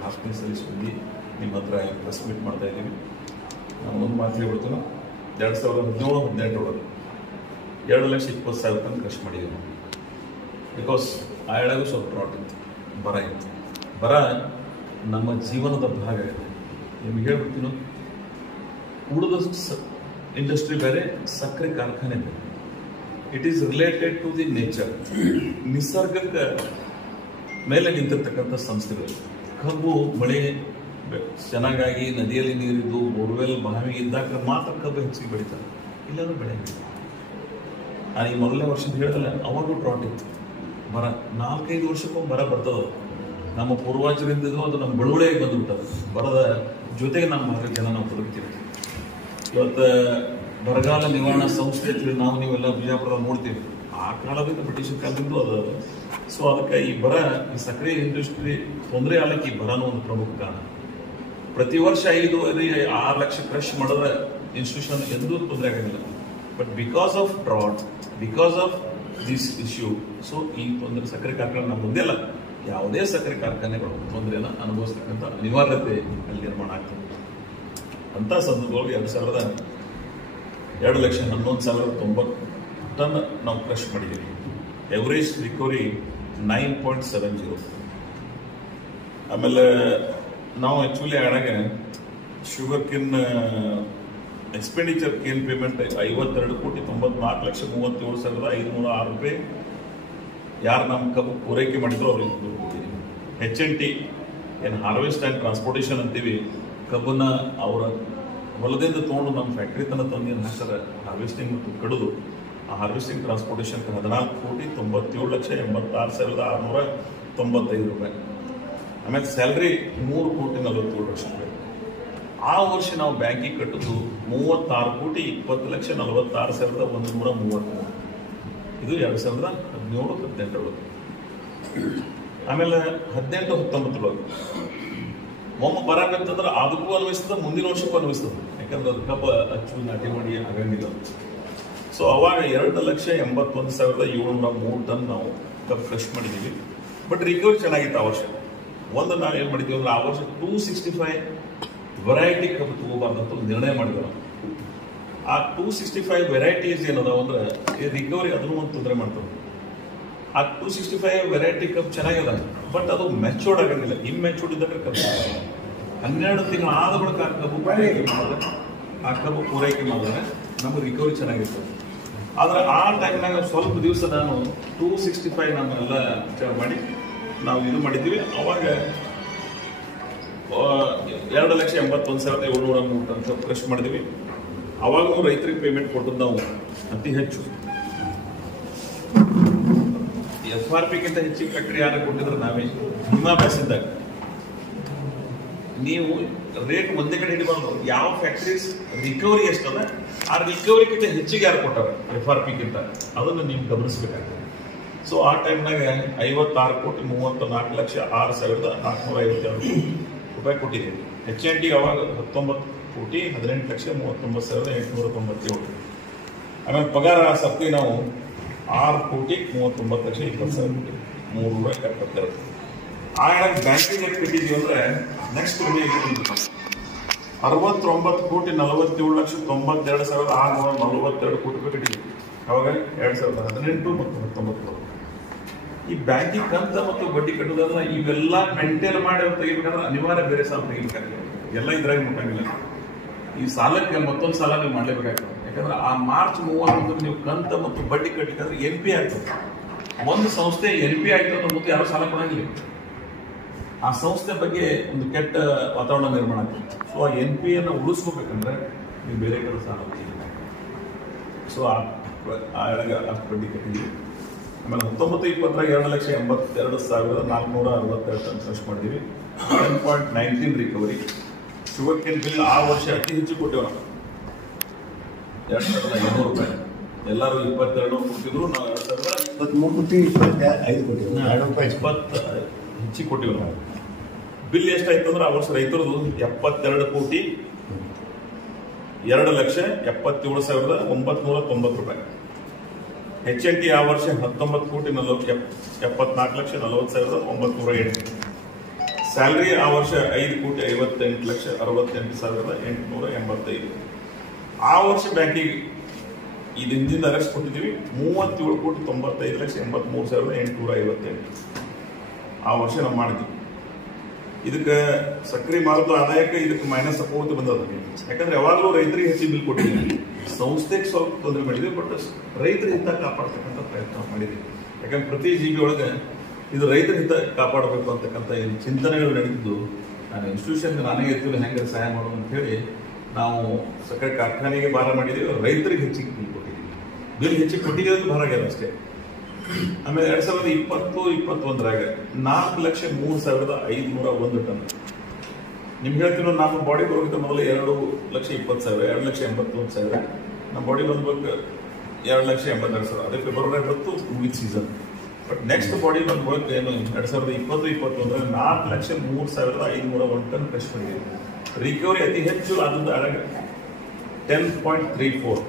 ಆತ್ಮೀಯ ಸಲ್ಲಿಸಿ ನಿಮ್ಮ ಹತ್ರ ಪ್ರೆಸ್ ಮೀಟ್ ಮಾಡ್ತಾ ಇದ್ದೀವಿ. ನಾನು ಒಂದು ಮಾತು ಹೇಳ್ಬಿಡ್ತೀನಿ, 2017-18 ಒಳಗೆ 2,20,000 ತನಕ ಖರ್ಚು ಮಾಡಿದ್ದೀವಿ. ಬಿಕಾಸ್ ಆ ಎಳೆಗೂ ಸ್ವಲ್ಪ ಡ್ರಾಟ್ ಇತ್ತು, ಬರ ಇತ್ತು. ಬರ ನಮ್ಮ ಜೀವನದ ಭಾಗ ಇದೆ. ನಿಮ್ಗೆ ಹೇಳ್ಬಿಡ್ತೀನಿ, ಉಳಿದ ಇಂಡಸ್ಟ್ರಿ ಬೇರೆ, ಸಕ್ಕರೆ ಕಾರ್ಖಾನೆ ಬೇರೆ. It is related to the nature. ನಿಸರ್ಗಕ್ಕೆ ಮೇಲೆ ನಿಂತಿರ್ತಕ್ಕಂಥ ಸಂಸ್ಥೆಗಳು. ಕಬ್ಬು ಮಳೆ ಚೆನ್ನಾಗಾಗಿ ನದಿಯಲ್ಲಿ ನೀರಿದ್ದು ಬೋರ್ವೆಲ್ ಬಾವಿ ಇದ್ದಾಗ ಮಾತ್ರ ಕಬ್ಬು ಹೆಚ್ಚಿಗೆ ಬೆಳೀತಾರೆ, ಇಲ್ಲಾಂದ್ರೆ ಬೆಳೆಯಂಗಿಲ್ಲ. ನಾನು ಈ ಮೊದಲನೇ ವರ್ಷದ ಹೇಳಿದಲ್ಲ, ಅವಾಗೂ ಡ್ರಾಟ್ ಇತ್ತು. ಬರ 4-5 ವರ್ಷಕ್ಕೊಮ್ಮೆ ಬರ ಬರ್ತದೆ. ನಮ್ಮ ಪೂರ್ವಜರಿಂದಲೂ ಅದು ನಮ್ಮ ಬಳುವಳಿಯಾಗಿ ಬಂದುಬಿಟ್ಟದೆ. ಬರದ ಜೊತೆಗೆ ನಮ್ಮ ಭಾಗದ ಜನ ನಾವು ಬದುಕ್ತೀವಿ. ಇವತ್ತು ಬರಗಾಲ ನಿವಾರಣಾ ಸಂಸ್ಥೆ ನೀವೆಲ್ಲ ಬಿಜಾಪುರದಲ್ಲಿ ನೋಡ್ತೀವಿ. ಆ ಕಾಲದಿಂದ ಬ್ರಿಟಿಷ್ ಕಾಲದಿಂದ ಅದು. ಸೊ ಅದಕ್ಕೆ ಈ ಬರ, ಈ ಸಕ್ಕರೆ ಇಂಡಸ್ಟ್ರಿ ತೊಂದರೆ ಆಗಲಿಕ್ಕೆ ಈ ಬರನೂ ಒಂದು ಪ್ರಮುಖ ಕಾರಣ. ಪ್ರತಿ ವರ್ಷ 5-6 ಲಕ್ಷ ಕ್ರಶ್ ಮಾಡಿದ್ರೆ ಇನ್ಸ್ಟಿಟ್ಯೂಷನ್ ಎಂದೂ ತೊಂದರೆ ಆಗೋದಿಲ್ಲ. But because of drought, because of this issue, so ಈ ತೊಂದರೆ ಸಕ್ಕರೆ ಕಾರ್ಖಾನೆ ನಮ್ಮ ಮುಂದೆ ಅಲ್ಲ, ಯಾವುದೇ ಸಕ್ಕರೆ ಕಾರ್ಖಾನೆಗಳು ತೊಂದರೆಯನ್ನು ಅನುಭವಿಸ್ತಕ್ಕಂಥ ಅನಿವಾರ್ಯತೆ ಅಲ್ಲಿ ನಿರ್ಮಾಣ ಆಗ್ತದೆ. ಅಂಥ ಸಂದರ್ಭದೊಳಗೆ 2,11,90 ಟನ್ ನಾವು ಕ್ರಶ್ ಮಾಡಿದ್ದೀವಿ. Average recovery 9.70. ಆಮೇಲೆ ನಾವು ಆ್ಯಕ್ಚುಲಿ ಆಡಾಗ ಶುಗರ್ ಕಿನ್ ಎಕ್ಸ್ಪೆಂಡಿಚರ್ ಕೇನ್ ಪೇಮೆಂಟ್ 52,94,37,506 ರೂಪಾಯಿ ಯಾರು ನಮ್ಮ ಕಬ್ಬು ಪೂರೈಕೆ ಮಾಡಿದ್ರು ಅವ್ರಿಗೆ ದುಡ್ಡು ಕೊಟ್ಟಿದ್ದೀವಿ. HNT ಏನು ಹಾರ್ವೆಸ್ಟ್ ಆ್ಯಂಡ್ ಟ್ರಾನ್ಸ್ಪೋರ್ಟೇಷನ್ ಅಂತೀವಿ, ಕಬ್ಬನ್ನ ಅವರ ಹೊಲದಿಂದ ತೊಗೊಂಡು ನಮ್ಮ ಫ್ಯಾಕ್ಟ್ರಿ ತನಕ ತಂದು ಏನು ಹಾಕ್ತಾರೆ ಹಾರ್ವೆಸ್ಟಿಂಗ್ ಮತ್ತು ಕಡಿದು ಆ ಹಾರ್ವೆಸ್ಟಿಂಗ್ ಟ್ರಾನ್ಸ್ಪೋರ್ಟೇಷನ್ 14,97,86,695 ರೂಪಾಯಿ. ಆಮೇಲೆ ಸ್ಯಾಲ್ರಿ 3,47,00,000 ರೂಪಾಯಿ. ಆ ವರ್ಷ ನಾವು ಬ್ಯಾಂಕಿಗೆ ಕಟ್ಟಿದ್ದು 36,20,46,133. ಇದು 2017-18 ಆಮೇಲೆ 18-19 ಒಮ್ಮೆ ಬರಬೇಕಂತಂದ್ರೆ ಅದಕ್ಕೂ ಅನ್ವಯಿಸ್ತದೆ, ಮುಂದಿನ ವರ್ಷಕ್ಕೂ ಅನ್ವಯಿಸ್ತದೆ. ಯಾಕಂದ್ರೆ ಅದು ಕಬ್ಬ ಅಚ್ಚು ನಾಟಿ ಮಾಡಿ ಆಗಂಗಿಲ್ಲ. ಸೊ ಅವಾಗ 2,81,703 ಟನ್ ನಾವು ಕಬ್ಬು ಫ್ರೆಶ್ ಮಾಡಿದ್ದೀವಿ. ಬಟ್ ರಿಕವರಿ ಚೆನ್ನಾಗಿತ್ತು ಆ ವರ್ಷ. ಒಂದು ನಾವು ಏನು ಮಾಡಿದ್ದೀವಿ ಅಂದ್ರೆ ಆ ವರ್ಷ 265 ವೆರೈಟಿ ಕಬ್ಬು ತಗೋಬಾರ್ದಂತ ಒಂದು ನಿರ್ಣಯ ಮಾಡಿದ್ರು. ಆ 265 ವೆರೈಟೀಸ್ ಏನದಾವ ಅಂದ್ರೆ ರಿಕವರಿ ಅದನ್ನು ಒಂದು ತೊಂದರೆ ಮಾಡ್ತದೆ. ಆ 265 ವೆರೈಟಿ ಕಬ್ಬು ಚೆನ್ನಾಗಿದೆ, ಬಟ್ ಅದು ಮೆಚೂರ್ಡ್ ಆಗಂಗಿಲ್ಲ. ಇಮ್ಮೆಚೂರ್ಡ್ ಇದ್ದಾಗ ಕಬ್ಬು 12 ತಿಂಗಳು ಆದ ಬಳಿಕ ಆ ಕಬ್ಬು ಪೂರೈಕೆ ಮಾಡಿದ್ರೆ ನಮಗೆ ರಿಕವರಿ ಚೆನ್ನಾಗಿರ್ತದೆ. ಆದ್ರೆ ಆ ಟೈಮ್ನಾಗ ಸ್ವಲ್ಪ ದಿವಸ ನಾನು 265 ನಮ್ಮೆಲ್ಲ ವಿಚಾರ ಮಾಡಿ ನಾವು ಇದು ಮಾಡಿದ್ದೀವಿ. ಅವಾಗ 2,81,703 ಟನ್ ಫ್ರೆಶ್ ಮಾಡಿದ್ವಿ. ಅವಾಗೂ ರೈತರಿಗೆ ಪೇಮೆಂಟ್ ಕೊಟ್ಟದ್ದು ನಾವು ಅತಿ ಹೆಚ್ಚು. FRPಗಿಂತ ಹೆಚ್ಚಿಗೆ ಫ್ಯಾಕ್ಟ್ರಿ ಯಾರು ಕೊಟ್ಟಿದ್ರೆ ನಾವೇ. ಹಿಮಾ ಬ್ಯಾಸಿದ್ದಾಗ ನೀವು ರೇಟ್ ಒಂದೇ ಕಡೆ ಹಿಡಿಬಾರ್ದು. ಯಾವ ಫ್ಯಾಕ್ಟ್ರೀಸ್ ರಿಕವರಿ ಎಷ್ಟದ ಆ ರಿಕವರಿಗಿಂತ ಹೆಚ್ಚಿಗೆ ಯಾರು ಕೊಟ್ಟಾರ FRPಗಿಂತ ಅದನ್ನು ನೀವು ಗಮನಿಸಬೇಕಾಗ್ತದೆ. ಸೊ ಆ ಟೈಮ್ನಾಗ 56,34,06,452 ರೂಪಾಯಿ ಕೊಟ್ಟಿದ್ದೀವಿ. HNT ಅವಾಗ 19,18,39,897. ಆಮೇಲೆ ಪಗಾರ ಸಪ್ಲಿ ನಾವು 6,39,20,000 372. ಆ ಬ್ಯಾಂಕಿಂಗ್ ಕಟ್ಟಿದ್ದೀವಿ ಅಂದ್ರೆ ನೆಕ್ಸ್ಟ್ 69,47,92,642 ಕೋಟಿ ರೂಪಾಯಿ ಕಟ್ಟಿದ್ದೀವಿ. ಅವಾಗ 2018 ಮತ್ತು 19. ಈ ಬ್ಯಾಂಕಿಂಗ್ ಕಂತ ಮತ್ತು ಬಡ್ಡಿ ಕಟ್ಟೋದಲ್ಲ ಇವೆಲ್ಲ ಮೇಂಟೈನ್ ಮಾಡಿ ತೆಗಿಬೇಕಂದ್ರೆ ಅನಿವಾರ್ಯ ಬೇರೆ ಸಾಲ ತೆಗಿಬೇಕಾಗ್ತದೆ. ಎಲ್ಲ ಇದ್ರಾಗ ಮುಟ್ಟಂಗಿಲ್ಲ. ಈ ಸಾಲಕ್ಕೆ ಮತ್ತೊಂದು ಸಾಲ ನೀವು ಮಾಡಲೇಬೇಕಾಗ್ತದೆ. ಯಾಕಂದ್ರೆ ಆ ಮಾರ್ಚ್ 31 ನೀವು ಕಂತ ಮತ್ತು ಬಡ್ಡಿ ಕಟ್ಟಿದ್ರೆ NP ಆಗ್ತದೆ. ಒಂದು ಸಂಸ್ಥೆ NP ಆಯ್ತು ಅಂದ್ರೆ ಮತ್ತೆ ಯಾರು ಸಾಲ ಕೊಡಂಗಿಲ್ಲ. ಆ ಸಂಸ್ಥೆ ಬಗ್ಗೆ ಒಂದು ಕೆಟ್ಟ ವಾತಾವರಣ ನಿರ್ಮಾಣ ಆಗ್ತದೆ. ಸೊ ಆ NP ಅನ್ನು ಉಳಿಸ್ಕೋಬೇಕಂದ್ರೆ ನೀವು ಬೇರೆ ಕಡೆ ಸಾಲ ತೆಗಿಬೇಕು. ಸೊ ಅಷ್ಟು ಬಡ್ಡಿ ಕಟ್ಟಿದ್ವಿ. ಆಮೇಲೆ 19-20 2,82,462 ಟನ್ ಖರ್ಚು ಮಾಡಿದ್ವಿ. 10.19 ರಿಕವರಿ. ಶುಗರ್ ಕೇನ್ ಬಿಲ್ ಆ ವರ್ಷ ಅತಿ ಹೆಚ್ಚು ಕೊಟ್ಟೇವೆ ನಾವು 2,500 ರೂಪಾಯಿ. ಎಲ್ಲರೂ 22 ಕೊಟ್ಟಿದ್ರು, ನಾವು 2,23,25 ಹೆಚ್ಚಿಗೆ ಕೊಟ್ಟಿವಿ ನಾವು. ಬಿಲ್ ಎಷ್ಟಾಯ್ತು ಅಂದ್ರೆ ಆ ವರ್ಷ ರೈತರದು 72,2,77,990 ರೂಪಾಯಿ. HNT ಆ ವರ್ಷ 19,74,40,908. ಸ್ಯಾಲ್ರಿ ಆ ವರ್ಷ 5,58,68,68,885. ಆ ವರ್ಷ ಬ್ಯಾಂಕಿಗೆ ಇದು ಹಿಂದಿನ ಅರೆಸ್ಟ್ ಕೊಟ್ಟಿದ್ದೀವಿ 37,95,83,858. ಆ ವರ್ಷ ನಾವು ಮಾಡಿದ್ವಿ. ಇದಕ್ಕೆ ಸಕ್ರಿ ಮಾರುತ ಆದಾಯಕ್ಕೆ ಇದಕ್ಕೆ ಮೈನಸ್ ಅಪೋರ್ಟ್ ಬಂದದ. ಯಾಕಂದ್ರೆ ಯಾವಾಗಲೂ ರೈತರಿಗೆ ಹೆಚ್ಚಿಗೆ ಬಿಲ್ ಕೊಟ್ಟಿದ್ದೀವಿ, ಸಂಸ್ಥೆಗೆ ಸ್ವಲ್ಪ ತೊಂದರೆ ಮಾಡಿದ್ವಿ. ಬಟ್ ರೈತರ ಹಿತ ಕಾಪಾಡ್ತಕ್ಕಂಥ ಪ್ರಯತ್ನ ಮಾಡಿದ್ದೀವಿ. ಯಾಕಂದ್ರೆ ಪ್ರತಿ GB ಒಳಗೆ ಇದು ರೈತರ ಹಿತ ಕಾಪಾಡಬೇಕು ಅಂತಕ್ಕಂಥ ಚಿಂತನೆಗಳು ನಡೆದಿದ್ದು. ನಾನು ಇನ್ಸ್ಟಿಟ್ಯೂಷನ್ ನಾನೇ ಎತ್ತಿಲ್ಲ ಹೆಂಗೆ ಸಹಾಯ ಮಾಡೋದು ಅಂತ ಹೇಳಿ ನಾವು ಸಕ್ಕರೆ ಕಾರ್ಖಾನೆಗೆ ಭಾರ ಮಾಡಿದ್ದೀವಿ, ರೈತರಿಗೆ ಹೆಚ್ಚಿಗೆ ಬಿಲ್ ಕೊಟ್ಟಿದ್ದೀವಿ. ಬಿಲ್ ಹೆಚ್ಚಿಗೆ ಕೊಟ್ಟಿದ್ದು ಭಾರ ಆಗ್ಯದ ಅಷ್ಟೇ. ಆಮೇಲೆ 2020-21 4,03,501 ಟನ್. ನಿಮ್ಗೆ ಹೇಳ್ತೀನಿ, ನಮ್ಮ ಬಾಡಿ ಬರೋಕ್ಕಿಂತ ಮೊದಲು 2,20,000 2,81,000 ನಮ್ಮ ಬಾಡಿ ಬಂದ್ಬೇಕು 2,82,000. ಅದೇ ಫೆಬ್ರವರಿ 10 ಮುಗಿದ ಸೀಸನ್. ಬಟ್ ನೆಕ್ಸ್ಟ್ ಬಾಡಿ ಬಂದ್ಬೇಕು ಏನು 2020-21 4,03,501 ಟನ್ ಫ್ರೆಶ್ ಮಾಡಿದ್ದೀವಿ. ರಿಕವರಿ ಅತಿ ಹೆಚ್ಚು ಆದದ್ದು 10.34.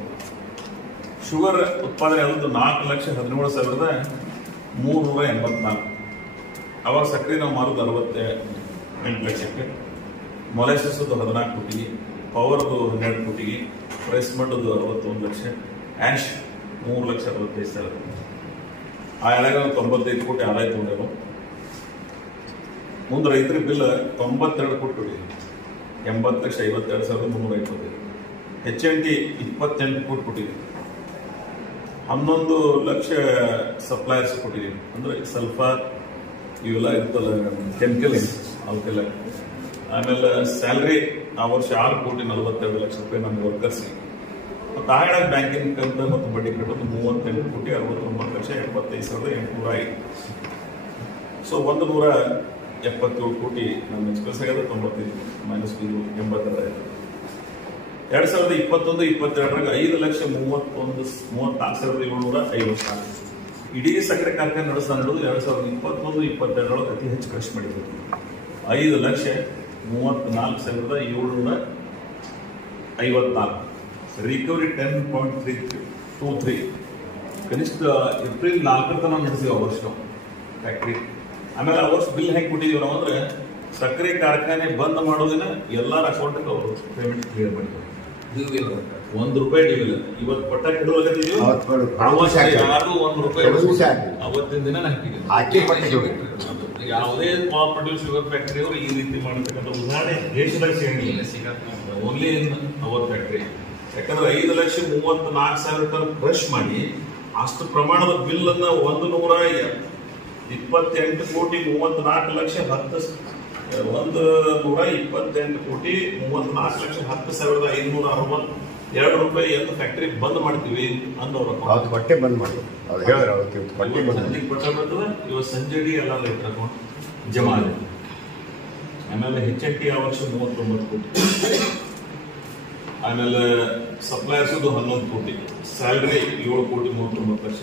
ಶುಗರ್ ಉತ್ಪಾದನೆ ಆದದ್ದು 4,17,384. ಅವಾಗ ಸಕ್ಕರೆ ನಾವು ಮಾರೋದು 68 ಲಕ್ಷಕ್ಕೆ. ಮೊಲೆಸಸ್ 14 ಕೋಟಿಗೆ, ಪವರ್ದು 12 ಕೋಟಿಗೆ, ರೈಸ್ ಮಡ್ದು 61 ಲಕ್ಷ, ಆ್ಯಶ್ 3,65,000. ಆ ಎಳೆಗ 95 ಕೋಟಿ ಆದಾಯ ತಗೊಂಡೇವು. ಮುಂದೆ ರೈತರಿಗೆ ಬಿಲ್ 92 ಕೋಟಿ ಕೊಟ್ಟಿದ್ದೀವಿ. 80,52,325. HND 28 ಕೋಟಿ ಕೊಟ್ಟಿದ್ದೀವಿ. 11 ಲಕ್ಷ ಸಪ್ಲೈಯರ್ಸ್ ಕೊಟ್ಟಿದ್ದೀವಿ. ಅಂದ್ರೆ ಸಲ್ಫರ್ ಇವೆಲ್ಲ ಇರ್ತಲ್ಲ ಕೆಮಿಕಲ್ ಅವಕ್ಕೆಲ್ಲ. ಆಮೇಲೆ ಸ್ಯಾಲರಿ ಆ ವರ್ಷ 6,42,00,000 ರೂಪಾಯಿ ನಮ್ಮ ವರ್ಕರ್ಸ್ಗೆ. ಮತ್ತು ಆಯಡ ಬ್ಯಾಂಕಿನ ಕಂತ ಮತ್ತು ಬಡ್ಡಿ ಕಟ್ಟೋದು 38,69,75,805. ಸೊ 177 ಕೋಟಿ ನಮ್ಮ ಎಕ್ಸ್ಪ್ರೆಸ್ ಆಗ್ಯದ. 95 ಮೈನಸ್ 80. 2021-22 5,34,750. ಇಡೀ ಸಕ್ಕರೆ ಕಾರ್ಖಾನೆ ನಡೆಸ್ತಾ ನಡೆದು 2021-22 ಅತಿ ಹೆಚ್ಚು ಖರ್ಚು ಮಾಡಿದ್ರು. 5,34,754. ರಿಕವರಿ 10.323. ಕನಿಷ್ಠ ಏಪ್ರಿಲ್ 4 ತನಕ ನಡೆಸಿವಿ ಆ ವರ್ಷ ಫ್ಯಾಕ್ಟ್ರಿ. ಆಮೇಲೆ ಆ ವರ್ಷ ಬಿಲ್ ಹೆಂಗೆ ಕೊಟ್ಟಿದೀವಿ ನಾವು ಅಂದ್ರೆ ಸಕ್ಕರೆ ಕಾರ್ಖಾನೆ ಬಂದ್ ಮಾಡೋದಿನ ಎಲ್ಲರ ಅಕೌಂಟ್ಗೆ ಅವರು ಪೇಮೆಂಟ್ ಕ್ಲಿಯರ್ ಮಾಡಿದ್ರು. ₹1 ಡ್ಯೂ ಇಲ್ಲ. ಇವತ್ತು ಪಟ್ಟ ಹಿಡುವಲ್ಲಿದ್ದೀವಿ. ಯಾರು ₹1 ಅವತ್ತಿನ ದಿನ ಹಾಕಿದ್ದೀವಿ. ಯಾವುದೇ ಕೋಆಪರೇಟಿವ್ ಶುಗರ್ ಫ್ಯಾಕ್ಟರಿ ಅವರು ಈ ರೀತಿ ಮಾಡತಕ್ಕಂಥ ಉದಾಹರಣೆ ದೇಶದಾಗ ಸಿಗಂಗಿಲ್ಲ. Only in our factory. ಯಾಕಂದ್ರೆ 5,34,000 ಟನ್ ಕ್ರಶ್ ಮಾಡಿ ಅಷ್ಟು ಪ್ರಮಾಣದ ಬಿಲ್ ಅನ್ನ 128 ಕೋಟಿ 34 ಲಕ್ಷ 128 ಕೋಟಿ 34 ಲಕ್ಷ 10,562 ರೂಪಾಯಿ ಎಂದು ಫ್ಯಾಕ್ಟರಿ ಬಂದ್ ಮಾಡ್ತೀವಿ ಅಂದವ್ರು. ಬಟ್ಟೆ ಬಂದ್ ಮಾಡಿ ಇವತ್ತು ಸಂಜೆ ಎಲ್ಲ ಲೈಟರ್ ಅಕೌಂಟ್ ಜಮಾ ಆಗಿದೆ. ಆಮೇಲೆ HNT ಆ ವರ್ಷ 39 ಕೋಟಿ. ಆಮೇಲೆ ಸಪ್ಲೈಯರ್ಸ್ 11 ಕೋಟಿ. ಸ್ಯಾಲರಿ 7 ಕೋಟಿ 39 ಲಕ್ಷ.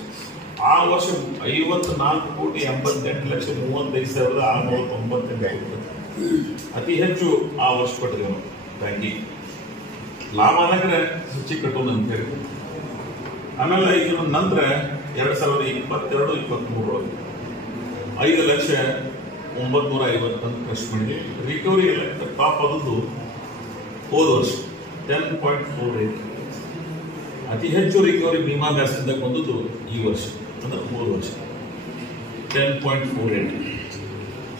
ಆ ವರ್ಷ 54 ಕೋಟಿ 88,35,698. ಅತಿ ಹೆಚ್ಚು ಆ ವರ್ಷ ಕೊಟ್ಟಿದ್ದೀವಿ ನಾವು ಬ್ಯಾಂಕಿಗೆ. ಲಾಭ ಆದ್ರೆ ಹೆಚ್ಚಿಗೆ ಕಟ್ಟೋಣ ಅಂತ ಹೇಳಿ. ಆಮೇಲೆ ಇದ್ರ ನಂತರ 2022-23 5,950,000 ಅಂತ ಖರ್ಚು ಮಾಡಿದ್ವಿ. ರಿಕವರಿ ಟಾಪ್ ಆದದ್ದು ಹೋದ ವರ್ಷ 10.48. ಅತಿ ಹೆಚ್ಚು ರಿಕವರಿ ಭೀಮಾ ಬ್ಯಾಸ್ನಿಂದ ಬಂದದ್ದು ಈ ವರ್ಷ ಅಂದ್ರೆ ಹೋದ ವರ್ಷ 10.48.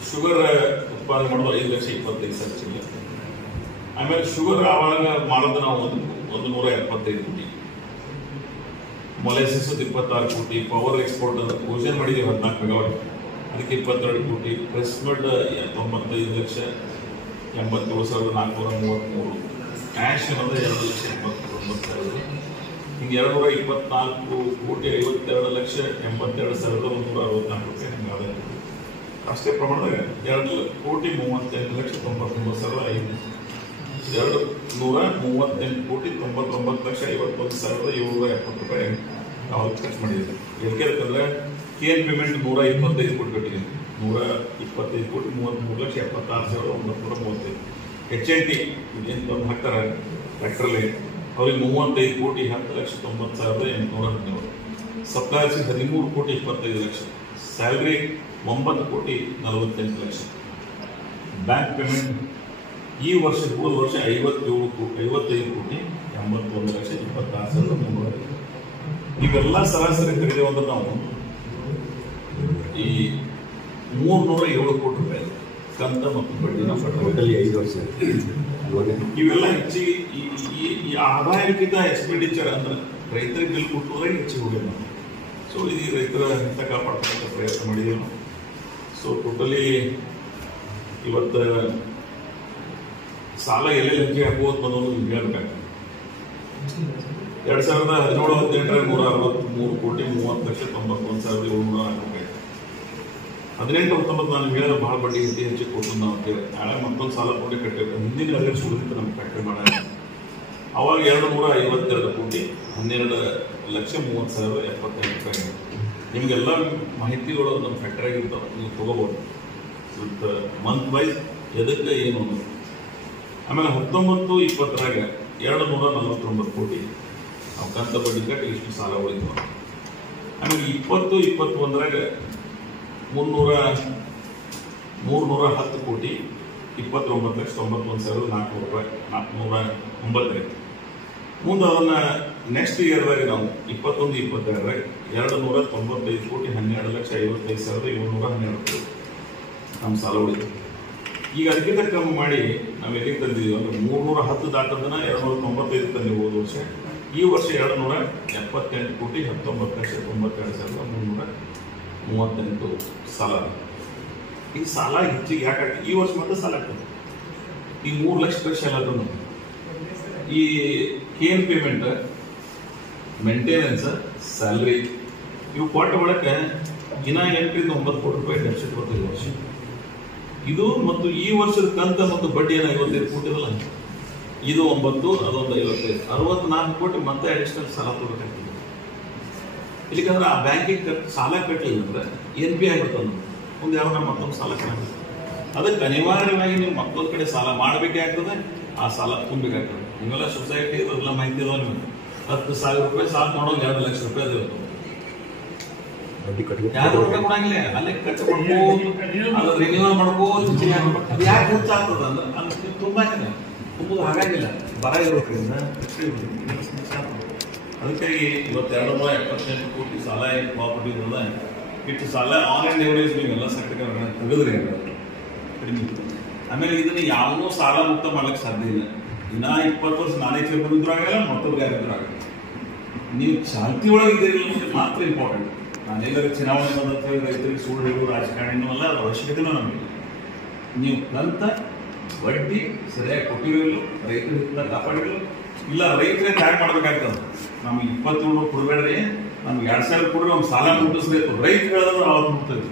ಶುಗರ್ ಉತ್ಪಾದನೆ ಮಾಡೋದು 5,25,000. ಆಮೇಲೆ ಶುಗರ್ ಆವಾಗ ಮಾಡೋದು ನಾವು 175 ಕೋಟಿ. ಮೊಲೆಸಿಸ್ 26 ಕೋಟಿ. ಪವರ್ ಎಕ್ಸ್ಪೋರ್ಟ್ ಘೋಷಣೆ ಮಾಡಿದ್ದೀವಿ 14 ಮೆಗಾವಾಟ್, ಅದಕ್ಕೆ 22 ಕೋಟಿ. ಪ್ರೆಸ್ಮೆಡ್ 95,87,433. ಕ್ಯಾಶ್ ಅನ್ನೋದು 2,79,000. ಹಿಂಗೆ 224 ಕೋಟಿ 52,82,164 ರೂಪಾಯಿ ಹಿಂಗಾದ. ಅಷ್ಟೇ ಪ್ರಮಾಣದಾಗ 2,38,99,500. 238 ಕೋಟಿ 99,51,770 ರೂಪಾಯಿ ನಾವು ಖರ್ಚು ಮಾಡಿದ್ದೀವಿ. ಯಾಕೆಂದ್ರೆ KN ಪೇಮೆಂಟ್ 125 ಕೋಟಿ ಕಟ್ಟಿದ್ದೀವಿ. 125 ಕೋಟಿ 33,76,935. HNT ಏನು ಬಂದು ಹಾಕ್ತಾರೆ ಟ್ರ್ಯಾಕ್ಟರ್ಲಿ ಅವ್ರಿಗೆ 35 ಕೋಟಿ 10,90,817. ಸಪ್ಲೈಯರ್ಸ್ 13 ಕೋಟಿ 25 ಲಕ್ಷ. ಸ್ಯಾಲರಿ 9 ಕೋಟಿ 48 ಲಕ್ಷ. ಬ್ಯಾಂಕ್ ಪೇಮೆಂಟ್ ಈ ವರ್ಷ ಹೋದ ವರ್ಷ 55 ಕೋಟಿ 81,26,26,300. ಇವೆಲ್ಲ ಸರಾಸರಿ ತೆಗೆದೇವು ಅಂದ್ರೆ ನಾವು ಈ 307 ಕೋಟಿ ರೂಪಾಯಿ ಕಂತ ಮತ್ತು ಬಡ್ಡಿ ಟೋಟಲಿ 5 ವರ್ಷ. ಇವೆಲ್ಲ ಹೆಚ್ಚಿಗೆ ಈ ಆದಾಯಕ್ಕಿಂತ ಎಕ್ಸ್ಪೆಂಡಿಚರ್ ಅಂದ್ರೆ ರೈತರಿಗೆ ಬಿಲ್ ಕೊಟ್ಟರೆ ಹೆಚ್ಚಿಗೆ ಹೋಗಿ ನಾವು. ಸೊ ಇದು ರೈತರ ಹಿತ ಕಾಪಾಡ್ತಕ್ಕಂಥ ಪ್ರಯತ್ನ ಮಾಡಿದ್ದೀವಿ ನಾವು. ಸೊ ಟೋಟಲಿ ಇವತ್ತು ಸಾಲ ಎಲ್ಲೆಲ್ಲಿ ಹೆಚ್ಚಿಗೆ ಆಗ್ಬೋದು ಅನ್ನೋದು ಹೇಳ್ಬೇಕು. 2017-18 163 ಕೋಟಿ 30,91,704 ರೂಪಾಯಿ. 18-19 ನಾನು ಹೇಳಿದ್ರೆ ಭಾಳ ಬಡ್ಡಿ ಹೆಚ್ಚಿಗೆ ಕೊಟ್ಟು ನಾವು ಅಂತೇಳಿ ನಾಳೆ ಮತ್ತೊಂದು ಸಾಲ ಕೊಟ್ಟು ಕಟ್ಟಿರ್ತೀವಿ. ಹಿಂದಿನ ಅರೇಟ್ಸ್ ಉಳಿದಿತ್ತು ನಮ್ಮ ಫ್ಯಾಕ್ಟ್ರಿ ಮಾಡೋಣ. ಅವಾಗ 252 ಕೋಟಿ 12,30,75 ರೂಪಾಯಿ. ನಿಮಗೆಲ್ಲ ಮಾಹಿತಿಗಳು ನಮ್ಮ ಫ್ಯಾಕ್ಟ್ರಿಯಾಗ ಇರ್ತಾವೆ, ನೀವು ತಗೋಬಹುದು ವಿತ್ ಮಂತ್ ವೈಸ್ ಎದಕ್ಕೆ ಏನು ಅನ್ನೋದು. ಆಮೇಲೆ 19-20ರಾಗ 249 ಕೋಟಿ ನಾವು ಕಂತ ಬಡ್ಡಿ ಕಟ್ಟಿ ಇಷ್ಟು ಸಾಲ ಉಳಿದ್ವು. ಆಮೇಲೆ 20-21ರಾಗ 310 ಕೋಟಿ 29,91,400 ರೂಪಾಯಿ 409. ಮುಂದೆ ಅದನ್ನ ನೆಕ್ಸ್ಟ್ ಇಯರ್ದಾಗ ನಾವು 21-22ರಾಗ 295 ಕೋಟಿ 12,55,712 ರೂಪಾಯಿ ನಮ್ಮ ಸಾಲ ಉಳಿತು. ಈಗ ಅದಕ್ಕಿಂತ ಕಮ್ಮಿ ಮಾಡಿ ನಾವು ಎಲ್ಲಿಗೆ ತಂದಿದ್ದೀವಿ ಅಂದ್ರೆ 310 ದಾಟದನ್ನ 295 ತಂದಿವಿ ಹೋದ ವರ್ಷ. ಈ ವರ್ಷ 278 ಕೋಟಿ 19,92,338 ಸಾಲ. ಈ ಸಾಲ ಹೆಚ್ಚಿಗೆ ಯಾಕೆ ಈ ವರ್ಷ ಮಾತ್ರ ಸಾಲ ಆಗ್ತದೆ. ಈ 3 ಲಕ್ಷ ರೂಪಾಯಿ ಸಾಲ ಅದು. ಈ ಕೇನ್ ಪೇಮೆಂಟ್, ಮೇಂಟೆನೆನ್ಸ್, ಸ್ಯಾಲರಿ ಇವು ಕೊಟ್ಟ ಬಳಕೆ ದಿನ 8 ರಿಂದ 9 ಕೋಟಿ ರೂಪಾಯಿ ಡೆಫಿಸಿಟ್ ಬರ್ತದೆ ಈ ವರ್ಷ. ಇದು ಮತ್ತು ಈ ವರ್ಷದ ಕಂತ ಮತ್ತು ಬಡ್ಡಿ ಏನೋ 55 ಕೋಟಿ ಇದಲ್ಲ, ಇದು 9, ಅದೊಂದು 55, 64 ಕೋಟಿ ಮತ್ತೆ ಅಡಿಷನಲ್ ಸಾಲ ತಗೋಬೇಕಾಗ್ತದೆ. ಇಲ್ಲಿಕಂದ್ರೆ ಆ ಬ್ಯಾಂಕಿಗೆ ಸಾಲ ಕಟ್ಟಲಿಲ್ಲ ಅಂದ್ರೆ NP ಆಗ್ಬಿಡ್ತದೆ. ಮುಂದೆ ಯಾವಾಗ ಮತ್ತೊಂದು ಸಾಲ ಕಟ್ಟಬೇಕು. ಅದಕ್ಕೆ ಅನಿವಾರ್ಯವಾಗಿ ನೀವು ಮತ್ತೊಂದು ಕಡೆ ಸಾಲ ಮಾಡಬೇಕೇ ಆಗ್ತದೆ, ಆ ಸಾಲ ತುಂಬಬೇಕಾಗ್ತದೆ. ನೀವೆಲ್ಲ ಸೊಸೈಟಿ ಎಲ್ಲ ಮಾಹಿತಿ ಇದಾವೆ. ನೀವು 10,000 ರೂಪಾಯಿ ಸಾಲ ಮಾಡೋದು 2 ಲಕ್ಷ ರೂಪಾಯಿ ಅದೇ ಯಾರು ರೂಪಾಯಿ ಕೊಡಂಗಿಲ್ಲ. ಅಲ್ಲೇ ಖರ್ಚು ಮಾಡ್ಬೋದು, ಅದು ರಿನ್ಯೂವಲ್ ಮಾಡ್ಬೋದು. ಅದು ಯಾಕೆ ಹೆಚ್ಚಾಗ್ತದ ಅಂದ್ರೆ ಅದು ತುಂಬಾ ತುಂಬುದು ಹಾಗಾಗಿಲ್ಲ, ಬರ ಇರೋದ್ರಿಂದ. ಅದಕ್ಕಾಗಿ ಇವತ್ತು 278 ಕೋಟಿ ಸಾಲ ಏನು ಪ್ರಾಪರ್ಟಿ ಇರೋದ ಇಟ್ಟು ಸಾಲ ಆನ್ಲೈನ್ ಎವರೇಜ್ ನೀವೆಲ್ಲ ಸರ್ಕಾರ ತೆಗೆದ್ರಿ ಕಡಿಮೆ. ಆಮೇಲೆ ಇದನ್ನ ಯಾವನೂ ಸಾಲ ಮುಕ್ತ ಮಾಡ್ಲಿಕ್ಕೆ ಸಾಧ್ಯ ಇಲ್ಲ. ದಿನ 20 ವರ್ಷ ನಾನೇ ಬಂದಿದ್ರು ಆಗಲ್ಲ, ಮತ್ತೊಬ್ರು ಯಾರಿದ್ರು ಆಗಲ್ಲ. ನೀವು ಚಾಲ್ತಿ ಒಳಗೆ ಇದ್ದೀರಿ ಮಾತ್ರ ಇಂಪಾರ್ಟೆಂಟ್. ನಾನೆಲ್ಲರೂ ಚುನಾವಣೆ ಬಂದ ರೈತರಿಗೆ ಸುಳ್ಳು ಹೇಳುವ ರಾಜಕಾರಣಿನೂ ಅಲ್ಲ, ಅದು ಅವಶ್ಯಕತೆನೂ ನಮಗೆ. ನೀವು ನಂತ ಬಡ್ಡಿ ಸರಿಯಾಗಿ ಕೊಟ್ಟಿರಲು, ರೈತರ ಹಿತ ಕಾಪಾಡಿರಲು. ಇಲ್ಲ ರೈತರೇ ಯಾಕೆ ಮಾಡ್ಬೇಕಾಗ್ತದೆ. ನಮ್ಗೆ 27 ಕೊಡಬೇಡ್ರಿ, ನಮ್ಗೆ 2,000 ಕೊಡ್ರಿ, ಒಂದು ಸಾಲ ಮುಟ್ಟಿಸ್ಬೇಕು. ರೈತರು ಹೇಳಿದ್ರು ಅವತ್ತು ಮುಟ್ತದೆ.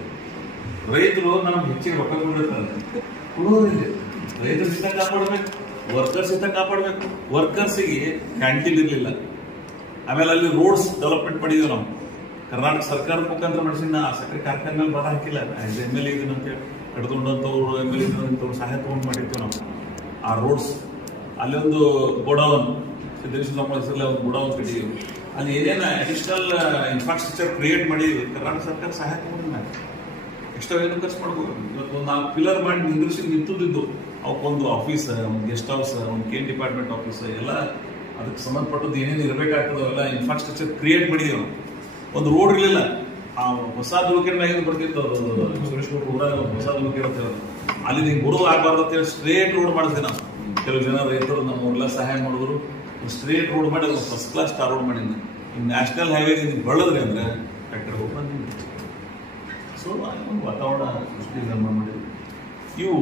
ರೈತರು ನಮ್ಗೆ ಹೆಚ್ಚಿಗೆ ರೊಕ್ಕ ಕೊಟ್ಟಿರ್ತಾರೆ, ಕೊಡೋದಿಲ್ಲ. ರೈತರ ಹಿತ ಕಾಪಾಡಬೇಕು, ವರ್ಕರ್ಸ್ ಹಿತ ಕಾಪಾಡಬೇಕು. ವರ್ಕರ್ಸಿಗೆ ಕ್ಯಾಂಟೀನ್ ಇರಲಿಲ್ಲ. ಆಮೇಲೆ ಅಲ್ಲಿ ರೋಡ್ಸ್ ಡೆವಲಪ್ಮೆಂಟ್ ಮಾಡಿದ್ವಿ ನಾವು ಕರ್ನಾಟಕ ಸರ್ಕಾರದ ಮುಖಾಂತರ ಮಾಡಿಸಿನ. ಆ ಸಕ್ಕರೆ ಕಾರ್ಖಾನೆ ಮೇಲೆ ಬರ ಹಾಕಿಲ್ಲ. MLA ಇದನ್ನ ಅಂತೇಳಿ ಕಡ್ಕೊಂಡಂಥವ್ರು MLA ಇಂಥವ್ರು ಸಹಾಯ ತಗೊಂಡು ಮಾಡಿರ್ತೀವಿ ನಾವು. ಆ ರೋಡ್ಸ್ ಅಲ್ಲಿ ಒಂದು ಗೋಡೌನ್, ಸಿದ್ದೇಶ್ವರ ಹೆಸರಲ್ಲಿ ಒಂದು ಗೋಡೌನ್ ಕಟ್ಟಿದ್ದೀವಿ. ಅಲ್ಲಿ ಏನೇನು ಅಡಿಷನಲ್ ಇನ್ಫ್ರಾಸ್ಟ್ರಕ್ಚರ್ ಕ್ರಿಯೇಟ್ ಮಾಡಿ ಕರ್ನಾಟಕ ಸರ್ಕಾರ ಸಹಾಯ ತಗೊಂಡು ನಾವು ಎಕ್ಸ್ಟ್ರಾ ಏನು ಖರ್ಚು ಮಾಡ್ಬೋದು. ಇವತ್ತು ಒಂದು 4 ಪಿಲ್ಲರ್ ಮಾಡಿ ನಿಂತಿದ್ದು ಅವಕ್ಕೊಂದು ಆಫೀಸ್, ಒಂದು ಗೆಸ್ಟ್ ಹೌಸ್, ಒಂದು ಕೇನ್ ಡಿಪಾರ್ಟ್ಮೆಂಟ್ ಆಫೀಸ್ ಎಲ್ಲ ಅದಕ್ಕೆ ಸಂಬಂಧಪಟ್ಟದ್ದು ಏನೇನು ಇರಬೇಕಾಗ್ತದೋ ಎಲ್ಲ ಇನ್ಫ್ರಾಸ್ಟ್ರಕ್ಚರ್ ಕ್ರಿಯೇಟ್ ಮಾಡಿದೀವಿ ನಾವು. ಒಂದು ರೋಡ್ ಇರಲಿಲ್ಲ, ಆ ಹೊಸ ಲೊಕೇಟ್ ಮ್ಯಾಗಿಂದ ಬರ್ತಿತ್ತು. ಸುರೇಶ್ ಊರಾಗ ಒಂದು ಹೊಸ ಲೊಕೇಟ್ ಅಂತ ಹೇಳೋದು, ಅಲ್ಲಿ ನೀವು ಬರೋದು ಆಗಬಾರ್ದು ಅಂತ ಹೇಳಿ ಸ್ಟ್ರೇಟ್ ರೋಡ್ ಮಾಡಿದ್ವಿ ನಾವು. ಕೆಲವು ಜನ ರೈತರು ನಮ್ಮೂರೆಲ್ಲ ಸಹಾಯ ಮಾಡಿದ್ರು. ಸ್ಟ್ರೇಟ್ ರೋಡ್ ಮಾಡಿ ಅದು ಫಸ್ಟ್ ಕ್ಲಾಸ್ ಸ್ಟಾರ್ ರೋಡ್ ಮಾಡಿದ್ದೆ. ಈ ನ್ಯಾಷನಲ್ ಹೈವೇ ನೀವು ಬಳದ್ರಿ ಅಂದ್ರೆ ಕಟ್ಟಡ ಹೋಗಿ ಬಂದಿದ್ದೆ. ಸೊ ಒಂದು ವಾತಾವರಣ ಸೃಷ್ಟಿ ಮಾಡಿದ್ವಿ. ಇವು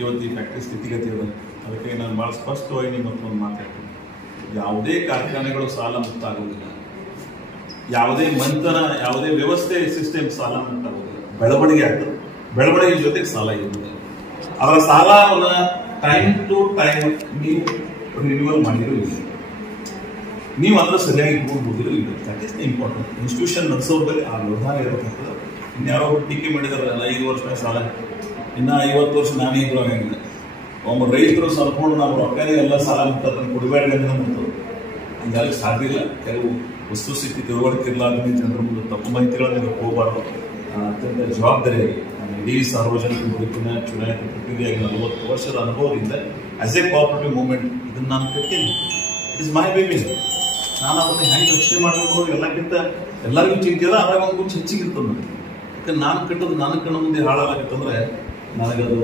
ಇವತ್ತು ಈ ಫ್ಯಾಕ್ಟ್ರಿ ಸ್ಥಿತಿಗತಿ ಅದ. ಅದಕ್ಕೆ ನಾನು ಭಾಳ ಸ್ಪಷ್ಟವಾಗಿ ಮತ್ತೊಂದು ಮಾತಾಡ್ತೀನಿ. ಯಾವುದೇ ಕಾರ್ಖಾನೆಗಳು ಸಾಲ ಮುಕ್ತ ಆಗೋದಿಲ್ಲ, ಯಾವುದೇ ಮಂಥನ, ಯಾವುದೇ ವ್ಯವಸ್ಥೆ ಸಿಸ್ಟಮ್ ಸಾಲ ಮುಕ್ತ ಆಗೋದಿಲ್ಲ. ಬೆಳವಣಿಗೆ ಆಗ್ತದೆ, ಬೆಳವಣಿಗೆ ಜೊತೆಗೆ ಸಾಲ ಇರುತ್ತದೆ. ಅದರ ಸಾಲವನ್ನು ಟೈಮ್ ಟು ಟೈಮ್ ನೀವು ರಿನ್ಯೂವಲ್ ಮಾಡಿರೋ ಇಲ್ಲ, ನೀವು ಅದರ ಸರಿಯಾಗಿ ಇಟ್ಕೊಂಡ್ಬೋದಿರೋ ಇಲ್ಲ. That is the important. Institution ನಡೆಸೋದ್ರ ಮೇಲೆ ಆ ನಿರ್ಧಾರ ಇರಬೇಕಾಗ್ತದೆ. ಇನ್ಯಾರೋ ಟೀಕೆ ಮಾಡಿದಾರಲ್ಲ 5 ವರ್ಷ ಸಾಲ, ಇನ್ನು 50 ವರ್ಷ ನಾನೇ ಇದ್ರು ಆಗಂಗಿಲ್ಲ. ಒಬ್ಬ ರೈತರು ಸರ್ಕೊಂಡು ನಾವು ರೊಕ್ಕನೇ ಎಲ್ಲ ಸಾಲ ಮುಕ್ತ ಕೊಡಬೇಡ್ರಿ ಅಂತ ಮಾಡ್ತಾರೆ. ಹಂಗಾಗಿ ಸಾಧ್ಯ ಇಲ್ಲ. ಕೆಲವು ವಸ್ತುಸ್ಥಿತಿ ತಿಳುವಳಿಕೆ ಇರಲಾರ್ದೇ ಜನರ ಮುಂದೆ ತಪ್ಪು ಮಾಹಿತಿಗಳನ್ನು ಹೋಗಬಾರ್ದು. ಅತ್ಯಂತ ಜವಾಬ್ದಾರಿಯಾಗಿ ಇಡೀ ಸಾರ್ವಜನಿಕ ಬದುಕಿನ ಚುನಾಯಿತ ಪ್ರತಿನಿಧಿಯಾಗಿ 40 ವರ್ಷದ ಅನುಭವದಿಂದ ಆಸ್ ಎ ಕೋಆಪರೇಟಿವ್ ಮೂವ್ಮೆಂಟ್ ಇದನ್ನು ನಾನು ಕಟ್ತೀನಿ. It is my baby. ನಾನು ಅದನ್ನು ಹೆಂಗೆ ರಕ್ಷಣೆ ಮಾಡಬೇಕು ಎಲ್ಲಕ್ಕಿಂತ ಎಲ್ಲರಿಗೂ ಚಿಂತೆ ಅದ. ಅದಾಗ ಒಂದು ಗುಂಚು ಹೆಚ್ಚಿಗೆ ಇರ್ತದೆ ನನಗೆ. ಯಾಕಂದ್ರೆ ನಾನು ಕಟ್ಟೋದು ನನ್ನ ಕಣ್ಣ ಮುಂದೆ ಹಾಳಾಗತ್ತಂದ್ರೆ ನನಗದು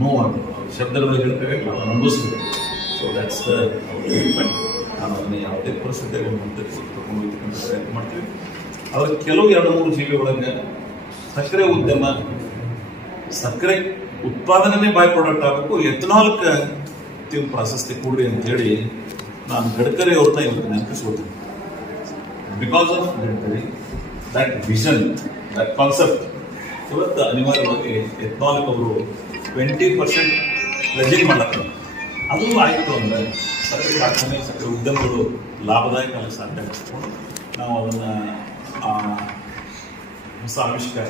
ನೋವಾಗ್ತದೆ. ಶಬ್ದಗಳು ಹೇಳ್ತೇವೆ, ನಾವು ಅನುಭವಿಸ್ಬೇಕು. ಸೊ ದ್ಯಾಟ್ಸ್ ದ ನಾನು ಅದನ್ನ ಯಾವುದೇ ಪರಿಸ್ಥಿತಿಯಾಗಿ ಒಂದು ಹಂತಕ್ಕೆ ತಗೊಂಡು ಹೋಗ್ತಕ್ಕಂಥ ಪ್ರಯತ್ನ ಮಾಡ್ತೀವಿ. ಅದ್ರ ಕೆಲವು 2-3 ಜೀವಿ ಒಳಗೆ ಸಕ್ಕರೆ ಉದ್ಯಮ, ಸಕ್ಕರೆ ಉತ್ಪಾದನೆ ಬೈ ಪ್ರಾಡಕ್ಟ್ ಆಗಬೇಕು, ಎಥನಾಲ್ಗೆ ನೀವು ಪ್ರಾಶಸ್ತ್ಯ ಕೊಡ್ರಿ ಅಂತೇಳಿ ನಾನು ಗಡ್ಕರಿ ಅವ್ರನ್ನ ಇವತ್ತು ನೆನಪಿಸ್ಕೊಳ್ತೀನಿ. Because of Gadkari, that vision, that concept ಇವತ್ತು ಅನಿವಾರ್ಯವಾಗಿ ಎಥನಾಲ್ ಅವರು 20% ಪ್ಲೆಜಿಂಗ್ ಮಾಡಕ್ಕೆ ಅದು ಆಯಿತು ಅಂದರೆ ಸಕ್ಕರೆ ಕಾರ್ಖಾನೆ, ಸಕ್ಕರೆ ಉದ್ಯಮಗಳು ಲಾಭದಾಯಕ ಆಗಲು ಸಾಧ್ಯ ಆಗಿಸ್ಕೊಂಡು ನಾವು ಅದನ್ನು ಹೊಸ ಆವಿಷ್ಕಾರ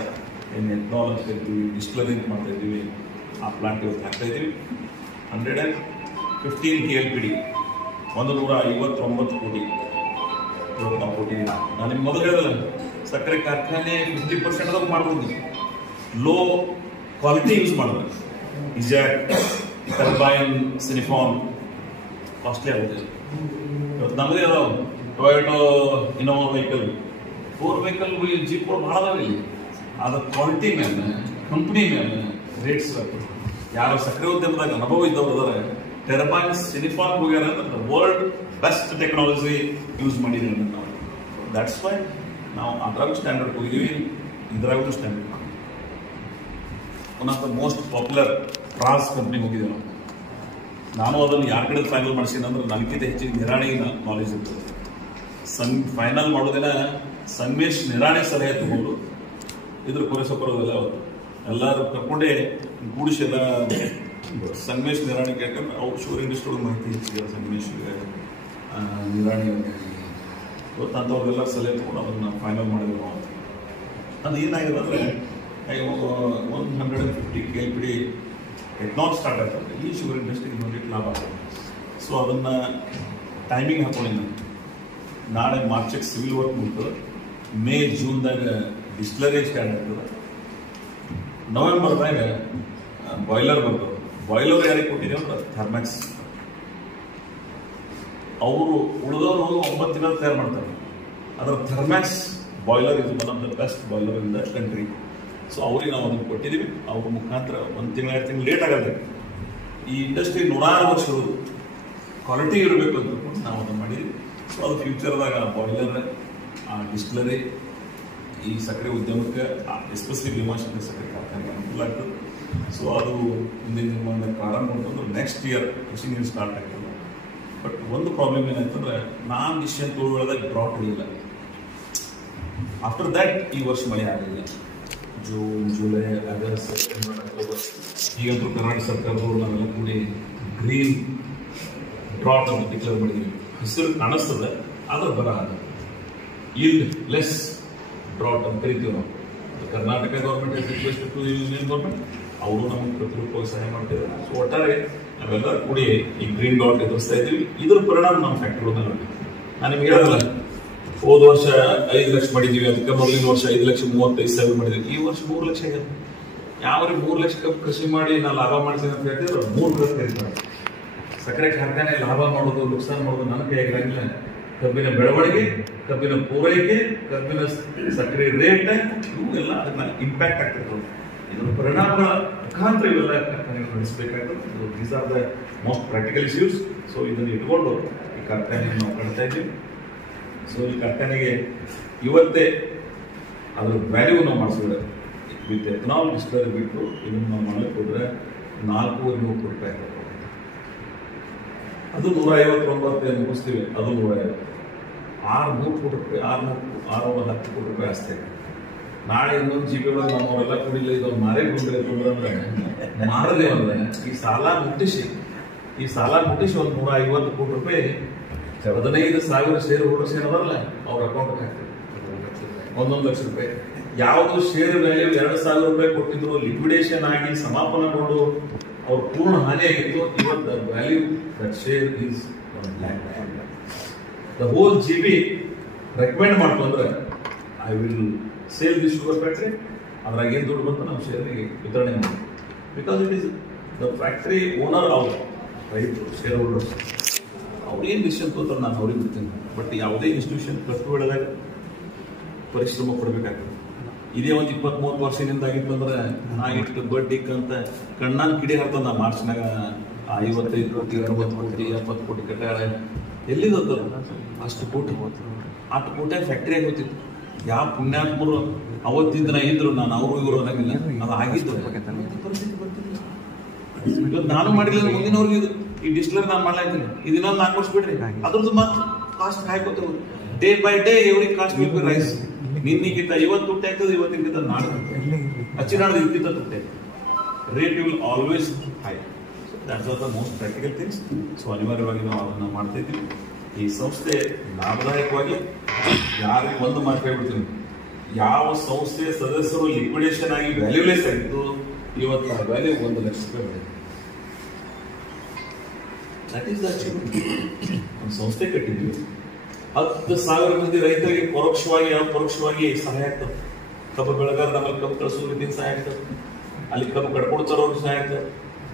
ಏನು ಎಥನಾಲ್ ಅಂತ ಇರ್ತೀವಿ, ಡಿಸ್ಟಿಲರಿಂಗ್ ಮಾಡ್ತಾ ಇದ್ದೀವಿ. ಆ ಪ್ಲಾಂಟ್ ಇವತ್ತು ಹಾಕ್ತಾ ಇದ್ದೀವಿ. 115 KLPD 159 ಕೋಟಿ ಇವತ್ತು ನಾವು ಕೊಟ್ಟಿದ್ದೀವಿ. ನಾನು ನಿಮ್ಗೆ ಮೊದಲು ಹೇಳಿದಲ್ಲ, ಸಕ್ಕರೆ ಕಾರ್ಖಾನೆ 50% ಅದಾಗ ಮಾಡ್ಬೋದು. ಲೋ ಕ್ವಾಲಿಟಿ ಯೂಸ್ ಮಾಡಬೇಕು. ಇಜಾಟ್, ಟರ್ಬೈನ್, ಸಿನಿಫಾನ್ ಕಾಸ್ಟ್ಲಿ ಆಗುತ್ತೆ. ಇವತ್ತು ನಮ್ಮದೇ ಅದಾವ ಟೊಯೋಟೋ ಇನೋವಾ ವೆಹಿಕಲ್, 4 ವೆಹಿಕಲ್ ಜೀಪ್ಗಳು ಭಾಳ ಅದಾವೆ ಇಲ್ಲಿ. ಅದ್ರ ಕ್ವಾಲಿಟಿ ಮೇಲೆ, ಕಂಪ್ನಿ ಮೇಲೆ ರೇಟ್ಸ್ ಯಾರು ಸಕ್ಕರೆ ಉದ್ಯಮದಾಗ ಅನುಭವ ಇದ್ದವ್ರು ಅದಾರೆ, ಟೆರಬೈನ್ ಸಿನಿಫಾರ್ಮ್ ಹೋಗ್ಯಾರ ಅಂದ್ರೆ ವರ್ಲ್ಡ್ ಬೆಸ್ಟ್ ಟೆಕ್ನಾಲಜಿ ಯೂಸ್ ಮಾಡಿದ್ದೀವಿ ನಾವು. ದಟ್ಸ್ ವೈ ನಾವು ಅದ್ರಾಗೂ ಸ್ಟ್ಯಾಂಡರ್ಡ್ ಹೋಗಿದ್ದೀವಿ, ಇದ್ರಾಗೂ standard. One of the most popular trans company ಹೋಗಿದ್ದೀವಿ ನಾವು. ನಾನು ಅದನ್ನು ಯಾರ ಕಡೆ ಫೈನಲ್ ಮಾಡಿಸಿನ ಅಂದ್ರೆ ನನಗಿಂತ ಹೆಚ್ಚಿನ ನಿರಾಣಿ ನಾಲೆಜ್ ಇರ್ತದೆ. ಫೈನಲ್ ಮಾಡೋದಿನ ಸಂಗಮೇಶ್ ನಿರಾಣಿ ಸಲಹೆ ತಗೊಂಡು ಇದ್ರ ಕೊರೆಸೋಪರೋದೆಲ್ಲ ಎಲ್ಲರೂ ಕರ್ಕೊಂಡೇ ಕೂಡಿಸಿ ಎಲ್ಲ ಸಂಗಮೇಶ್ ನಿರಾಣಿ ಯಾಕಂದ್ರೆ ಅವ್ರು ಶೂರ್ ಇಂಡಸ್ಟ್ರಿ ಮಾಹಿತಿ ಹೆಚ್ಚಿದೆ. ಸಂಗಮೇಶ್ ನಿರಾಣಿ ಗೊತ್ತಂಥವ್ರೆಲ್ಲ ಸಲಹೆ ತಗೊಂಡು ಅದನ್ನು ಫೈನಲ್ ಮಾಡಿದ್ರು ನಾವು. ಅದು ಏನಾಗಿದೆ ಅಂದರೆ 150 KLPD ಎಥನಾಲ್ ಸ್ಟಾರ್ಟ್ ಆಗ್ತದೆ. ಈ ಶುಗರ್ ಇಂಡಸ್ಟ್ರಿಗೆ ನೋಡಿ ಲಾಭ ಆಗ್ತದೆ. ಸೊ ಅದನ್ನು ಟೈಮಿಂಗ್ ಹಾಕೊಂಡಿದ್ದೆ. ನಾಳೆ ಮಾರ್ಚಿಗೆ ಸಿವಿಲ್ ವರ್ಕ್ ಮುಗ್ತದೆ, ಮೇ ಜೂನ್ದಾಗ ಡಿಸ್ಟಿಲರಿ ಸ್ಟಾರ್ಟ್ ಆಗ್ತದೆ, ನವೆಂಬರ್ದಾಗ ಬಾಯ್ಲರ್ ಬರ್ತದೆ. ಬಾಯ್ಲರ್ ಯಾರಿಗೆ ಕೊಟ್ಟಿದ್ದೀವಿ ಅಂದ್ರೆ ಥರ್ಮ್ಯಾಕ್ಸ್. ಅವರು ಉಳಿದವರು 9 ತಿಂಗಳು ತಯಾರು ಮಾಡ್ತಾರೆ. ಅದರ ಥರ್ಮ್ಯಾಕ್ಸ್ ಬಾಯ್ಲರ್ ಇದು one of the best boiler in the country. So ಅವ್ರಿಗೆ ನಾವು ಅದನ್ನು ಕೊಟ್ಟಿದ್ದೀವಿ. ಅವ್ರ ಮುಖಾಂತರ 1 ತಿಂಗಳು 2 ತಿಂಗಳು ಲೇಟ್ ಆಗಲ್ಲ. ಈ ಇಂಡಸ್ಟ್ರಿ 100 ವರ್ಷ ಇರೋದು, ಕ್ವಾಲಿಟಿ ಇರಬೇಕು ಅಂತ ನಾವು ಅದನ್ನು ಮಾಡಿದ್ವಿ. ಸೊ ಅದು ಫ್ಯೂಚರ್ದಾಗ ಬಾಯ್ಲರ್, ಡಿಸ್ಟಿಲರಿ, ಈ ಸಕ್ಕರೆ ಉದ್ಯಮಕ್ಕೆ ಎಸ್ಪೆಷಲಿ ಭೀಮಾಶಂಕರ್ ಸಕ್ಕರೆ ಕಾರ್ಖಾನೆಗೆ ಅನುಕೂಲ ಆಗ್ತದೆ. ಸೊ ಅದು ಮುಂದಿನ ನಿರ್ಮಾಣ ಪ್ರಾರಂಭ ಅಂತಂದ್ರೆ ನೆಕ್ಸ್ಟ್ ಇಯರ್ ಕೃಷಿ ನೀರು ಸ್ಟಾರ್ಟ್ ಆಗ್ತದೆ. ಬಟ್ ಒಂದು ಪ್ರಾಬ್ಲಮ್ ಏನಾಯ್ತಂದ್ರೆ ನಾನ್ ಡಿಸಿಷನ್ ತಗೊಳ್ಳೋದಾಗ ಡ್ರಾಟ್ ಇರಲಿಲ್ಲ. ಆಫ್ಟರ್ ದ್ಯಾಟ್ ಈ ವರ್ಷ ಮಳೆ ಆಗಲಿಲ್ಲ. June, July, August, September, October ಈಗಂತೂ ಕರ್ನಾಟಕ ಸರ್ಕಾರದವರು ನಾವೆಲ್ಲ ಕೂಡಿ ಗ್ರೀನ್ ಡ್ರಾಟ್ ಅಂತ ಡಿಕ್ಲೇರ್ ಮಾಡಿದ್ದೀವಿ. ಹೆಸರು ಕಾಣಿಸ್ತದೆ, ಆದ್ರೆ ಬರ ಈಲ್ಡ್ ಲೆಸ್ ಡ್ರಾಟ್ ಅಂತ ಕರಿತೀವಿ ನಾವು. Karnataka government request to union government, ಅವರು ನಮಗೆ ಪ್ರತಿರೂಪವಾಗಿ ಸಹಾಯ ಮಾಡ್ತಿದ್ದಾರೆ. ಸೊ ಒಟ್ಟಾರೆ ನಾವೆಲ್ಲ ಕೂಡಿ ಈ ಗ್ರೀನ್ ಡಾಟ್ ಎದುರಿಸ್ತಾ ಇದ್ದೀವಿ. ಇದ್ರ ಪರಿಣಾಮ ನಮ್ಮ ಫ್ಯಾಕ್ಟ್ರಿಗಳು ನಾನು ನಿಮ್ಗೆ ಹೇಳೋದಲ್ಲ, ಹೋದ ವರ್ಷ 5 ಲಕ್ಷ ಮಾಡಿದ್ದೀವಿ, ಅದಕ್ಕೆ ಮೊದಲಿನ ವರ್ಷ 5,35,000 ಮಾಡಿದ್ದೀವಿ. ಈ ವರ್ಷ 3 ಲಕ್ಷ ಆಗಿದೆ. ಯಾವ್ರಿ 3 ಲಕ್ಷ ಕಪ್ ಕೃಷಿ ಮಾಡಿ ನಾ ಲಾಭ ಮಾಡ್ತೀನಿ ಅಂತ ಹೇಳ್ತಿದ್ರು 3 ಲಕ್ಷ ಕರೀತಾರೆ. ಸಕ್ಕರೆ ಕಾರ್ಖಾನೆ ಲಾಭ ಮಾಡೋದು, ನುಕ್ಸಾನ್ ಮಾಡೋದು ನನ್ನ ಕೈಯಾಗಿರಂಗಿಲ್ಲ. ಕಬ್ಬಿನ ಬೆಳವಣಿಗೆ, ಕಬ್ಬಿನ ಪೂರೈಕೆ, ಕಬ್ಬಿನ ಸಕ್ಕರೆ ರೇಟ್ ಇವೆಲ್ಲ ಅದನ್ನ ಇಂಪ್ಯಾಕ್ಟ್ ಆಗ್ತಿರ್ತವೆ. ಇದರ ಪರಿಣಾಮಗಳ ಮುಖಾಂತರ ಇವೆಲ್ಲ ಕಾರ್ಖಾನೆಗಳು ನಡೆಸಬೇಕಾಗ್ತದೆ. These are the most practical issues. So ಇದನ್ನು ಇಟ್ಕೊಂಡು ಈ ಕಾರ್ಖಾನೆಯನ್ನು ನಾವು ಕಾಣ್ತಾ ಇದ್ದೀವಿ. ಸೊ ಈ ಕಾರ್ಖಾನೆಗೆ ಇವತ್ತೇ ಅದರ ವ್ಯಾಲ್ಯೂ ನಾವು ಮಾಡಿಸಿದ್ರೆ ವಿತ್ ಎಥನಾಲ್ ಡಿಸ್ಟಿಲರಿ ಬಿಟ್ಟು ಇದನ್ನು ನಾವು ಮಾಡಲಿಕ್ಕೆ ಹೋದ್ರೆ 4,200 ಕೋಟಿ ರೂಪಾಯಿ ಆಗ್ತದೆ. ಅದು 159 ಮುಗಿಸ್ತೀವಿ, ಅದು 150. 600 ಕೋಟಿ ರೂಪಾಯಿ, 610 ಕೋಟಿ ರೂಪಾಯಿ ಆಸ್ತಿ. ನಾಳೆ ಇನ್ನೊಂದು GB ಒಳಗೆ ನಮ್ಮವರೆಲ್ಲ ಕುಡಿಲ್ಲ, ಇದೊಂದು ಮಾರೇ ಬಂದ್ರೆ ಮಾರದೇ ಅಂದ್ರೆ ಈ ಸಾಲ ಮುಟ್ಟಿಸಿ ಒಂದು 150 ಕೋಟಿ ರೂಪಾಯಿ 15,000 ಶೇರ್ ಹೋಲ್ಡರ್ಸ್ ಏನದಲ್ಲ ಅವ್ರ ಅಕೌಂಟ್ಗೆ ಹಾಕ್ತಾರೆ. 1 ಲಕ್ಷ ರೂಪಾಯಿ. ಯಾವುದು ಶೇರ್ ವ್ಯಾಲ್ಯೂ 2,000 ರೂಪಾಯಿ ಕೊಟ್ಟಿದ್ರು, ಲಿಕ್ವಿಡೇಷನ್ ಆಗಿ ಸಮಾಪನಗೊಂಡು ಅವ್ರ ಪೂರ್ಣ ಹಾನಿ ಆಗಿತ್ತು. ಇವತ್ತು value that share is 1 lakh. The whole GB recommend ಮಾಡ್ಕೊಂಡ್ರೆ I will sell the sugar factory. ಅದ್ರಾಗ ಏನು ದುಡ್ಡು ಬಂತು ನಮ್ಮ ಶೇರ್ಗೆ ವಿತರಣೆ ಮಾಡಿ. Because it is the factory owner ಅವ್ರು, ರೈತರು, ಶೇರ್ ಹೋಲ್ಡರ್ಸ್. ಅವ್ರು ಏನು ಡಿಸಿಷನ್ ತೋತಾರೆ ನಾನು ಅವ್ರಿಗೆ ಬಿಡ್ತೀನಿ. ಬಟ್ ಯಾವುದೇ ಇನ್ಸ್ಟಿಟ್ಯೂಷನ್ ಕಟ್ಟುಬಿಡೋದಾಗ ಪರಿಶ್ರಮ ಕೊಡಬೇಕಾಗ್ತದೆ. ಇದೇ ಒಂದು 20-30 ವರ್ಷದಿಂದ ಆಗಿತ್ತು ಅಂದ್ರೆ ನಾಗಿಟ್ಟು ಬಡ್ಡಿಕ್ ಅಂತ ಕಣ್ಣಾನ್ ಕಿಡಿ ಹಾಕ್ತಂದ. ನಾ ಮಾರ್ಚ್ನಾಗ 55 ಕೋಟಿ 60 ಕೋಟಿ 70 ಕೋಟಿ ಕಟ್ಟಾಳೆ. ಎಲ್ಲಿದ್ದು ಅಷ್ಟು ಕೋಟಿ? 8 ಕೋಟಿ ಫ್ಯಾಕ್ಟ್ರಿ ಆಗೋತಿತ್ತು. ಯಾವ ಪುಣ್ಯಾತ್ಮರು ಅವತ್ತಿನ ದಿನ ಇದ್ರು, ನಾನು ಅವರು ಇವರು ಅನ್ನಂಗಿಲ್ಲ, ಅದು ಆಗಿದ್ದು. ನಾನು ಮಾಡಿಲ್ಲ, ಮುಂದಿನವ್ರಿಗೆ ಇದು ಈ ಡಿಸ್ಟಿಲರಿ ನಾನು ಮಾಡ್ಲಾಯ್ತೀನಿ. ಇದನ್ನೊಂದು 4 ವರ್ಷ ಬಿಡ್ರಿ, ಅದ್ರದ್ದು ಮತ್ತೆ ಕಾಸ್ಟ್ ಹಾಕೋತ day by day every cost will be rise. ನಿನ್ನಿಗಿಂತ ಇವತ್ತು ತುಟ್ಟಿ ಆಗ್ತದೆ, ಇವತ್ತಿಗಿಂತ ನಾಳೆ ಹಚ್ಚಿನಾಡ್ದು ಇದಕ್ಕಿಂತ ತುಟ್ಟಿ. Rate will always high. That's are the most practical things. So ಅನಿವಾರ್ಯವಾಗಿ ನಾವು ಅದನ್ನು ಮಾಡ್ತಾ ಇದ್ದೀವಿ. ಈ ಸಂಸ್ಥೆ ಲಾಭದಾಯಕವಾಗಿ ಯಾರಿಗೆ ಒಂದು ಮಾತು ಹೇಳ್ಬಿಡ್ತೀನಿ, ಯಾವ ಸಂಸ್ಥೆ ಸದಸ್ಯರು ಲಿಕ್ವಿಡೇಷನ್ ಆಗಿ ವ್ಯಾಲ್ಯೂಲೆಸ್ ಆಗಿತ್ತು, ಇವತ್ತು ಆ ವ್ಯಾಲ್ಯೂ 1 ಲಕ್ಷ ರೂಪಾಯಿ ಬೆಳೆ. That is the achievement. ಒಂದು ಸಂಸ್ಥೆ ಕಟ್ಟಿದ್ವಿ, 10,000 ಮಂದಿ ರೈತರಿಗೆ ಪರೋಕ್ಷವಾಗಿ ಪರೋಕ್ಷವಾಗಿ ಸಹಾಯ ಆಗ್ತದೆ. ಕಬ್ಬು ಬೆಳೆಗಾರ ನಮ್ಮಲ್ಲಿ ಕಬ್ಬು ಕಳಿಸೋ ರೀತಿಯಿಂದ ಸಹಾಯ ಆಗ್ತದೆ. ಅಲ್ಲಿ ಕಬ್ಬು ಕಡ್ಕೊಂಡು ತರೋರಿಗೆ ಸಹಾಯ ಆಗ್ತದೆ.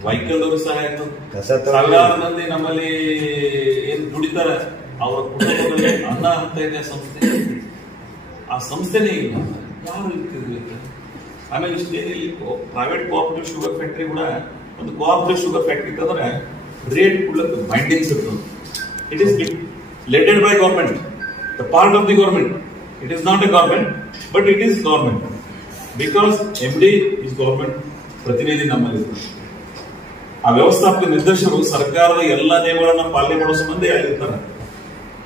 ವೈಕಲ್ದವ್ರಿಗೆ ಸಹಾಯ ಆಗ್ತದೆ. ಸಾವಿರಾರು ಮಂದಿ ನಮ್ಮಲ್ಲಿ ಏನ್ ದುಡಿತಾರ ಅವರ ಕುಟುಂಬದಲ್ಲಿ ಅನ್ನ ಆಗ್ತಾ ಇದೆ ಸಂಸ್ಥೆ. ಆ ಸಂಸ್ಥೆನೇ ಇಲ್ಲ, ಯಾರು ಇರ್ತಿದ್ವಿ. ಆಮೇಲೆ ಇಷ್ಟೇನಿಲ್ಲ, ಪ್ರೈವೇಟ್ ಕೋಆಪರೇಟಿವ್ ಶುಗರ್ ಫ್ಯಾಕ್ಟ್ರಿ ಕೂಡ ಒಂದು ಕೋಆಪರೇಟಿವ್ ಶುಗರ್ ಫ್ಯಾಕ್ಟ್ರಿ ಅಂದ್ರೆ ರೇಟ್ ಕೊಡ್ಲಿಕ್ಕೆ ಬೈಂಡಿಂಗ್ಸ್ ಇರ್ತದೆ. It is leaded by government, the part of the government. It is not a government, but it is government because MD is government ಪ್ರತಿನಿಧಿ ನಮ್ಮಲ್ಲಿ. ಆ ವ್ಯವಸ್ಥಾಪಕ ನಿರ್ದೇಶಕರು ಸರ್ಕಾರದ ಎಲ್ಲಾ ನಿಯಮಗಳನ್ನ ಪಾಲನೆ ಮಾಡೋ ಸಂಬಂಧ ಆಗಿರ್ತಾರೆ.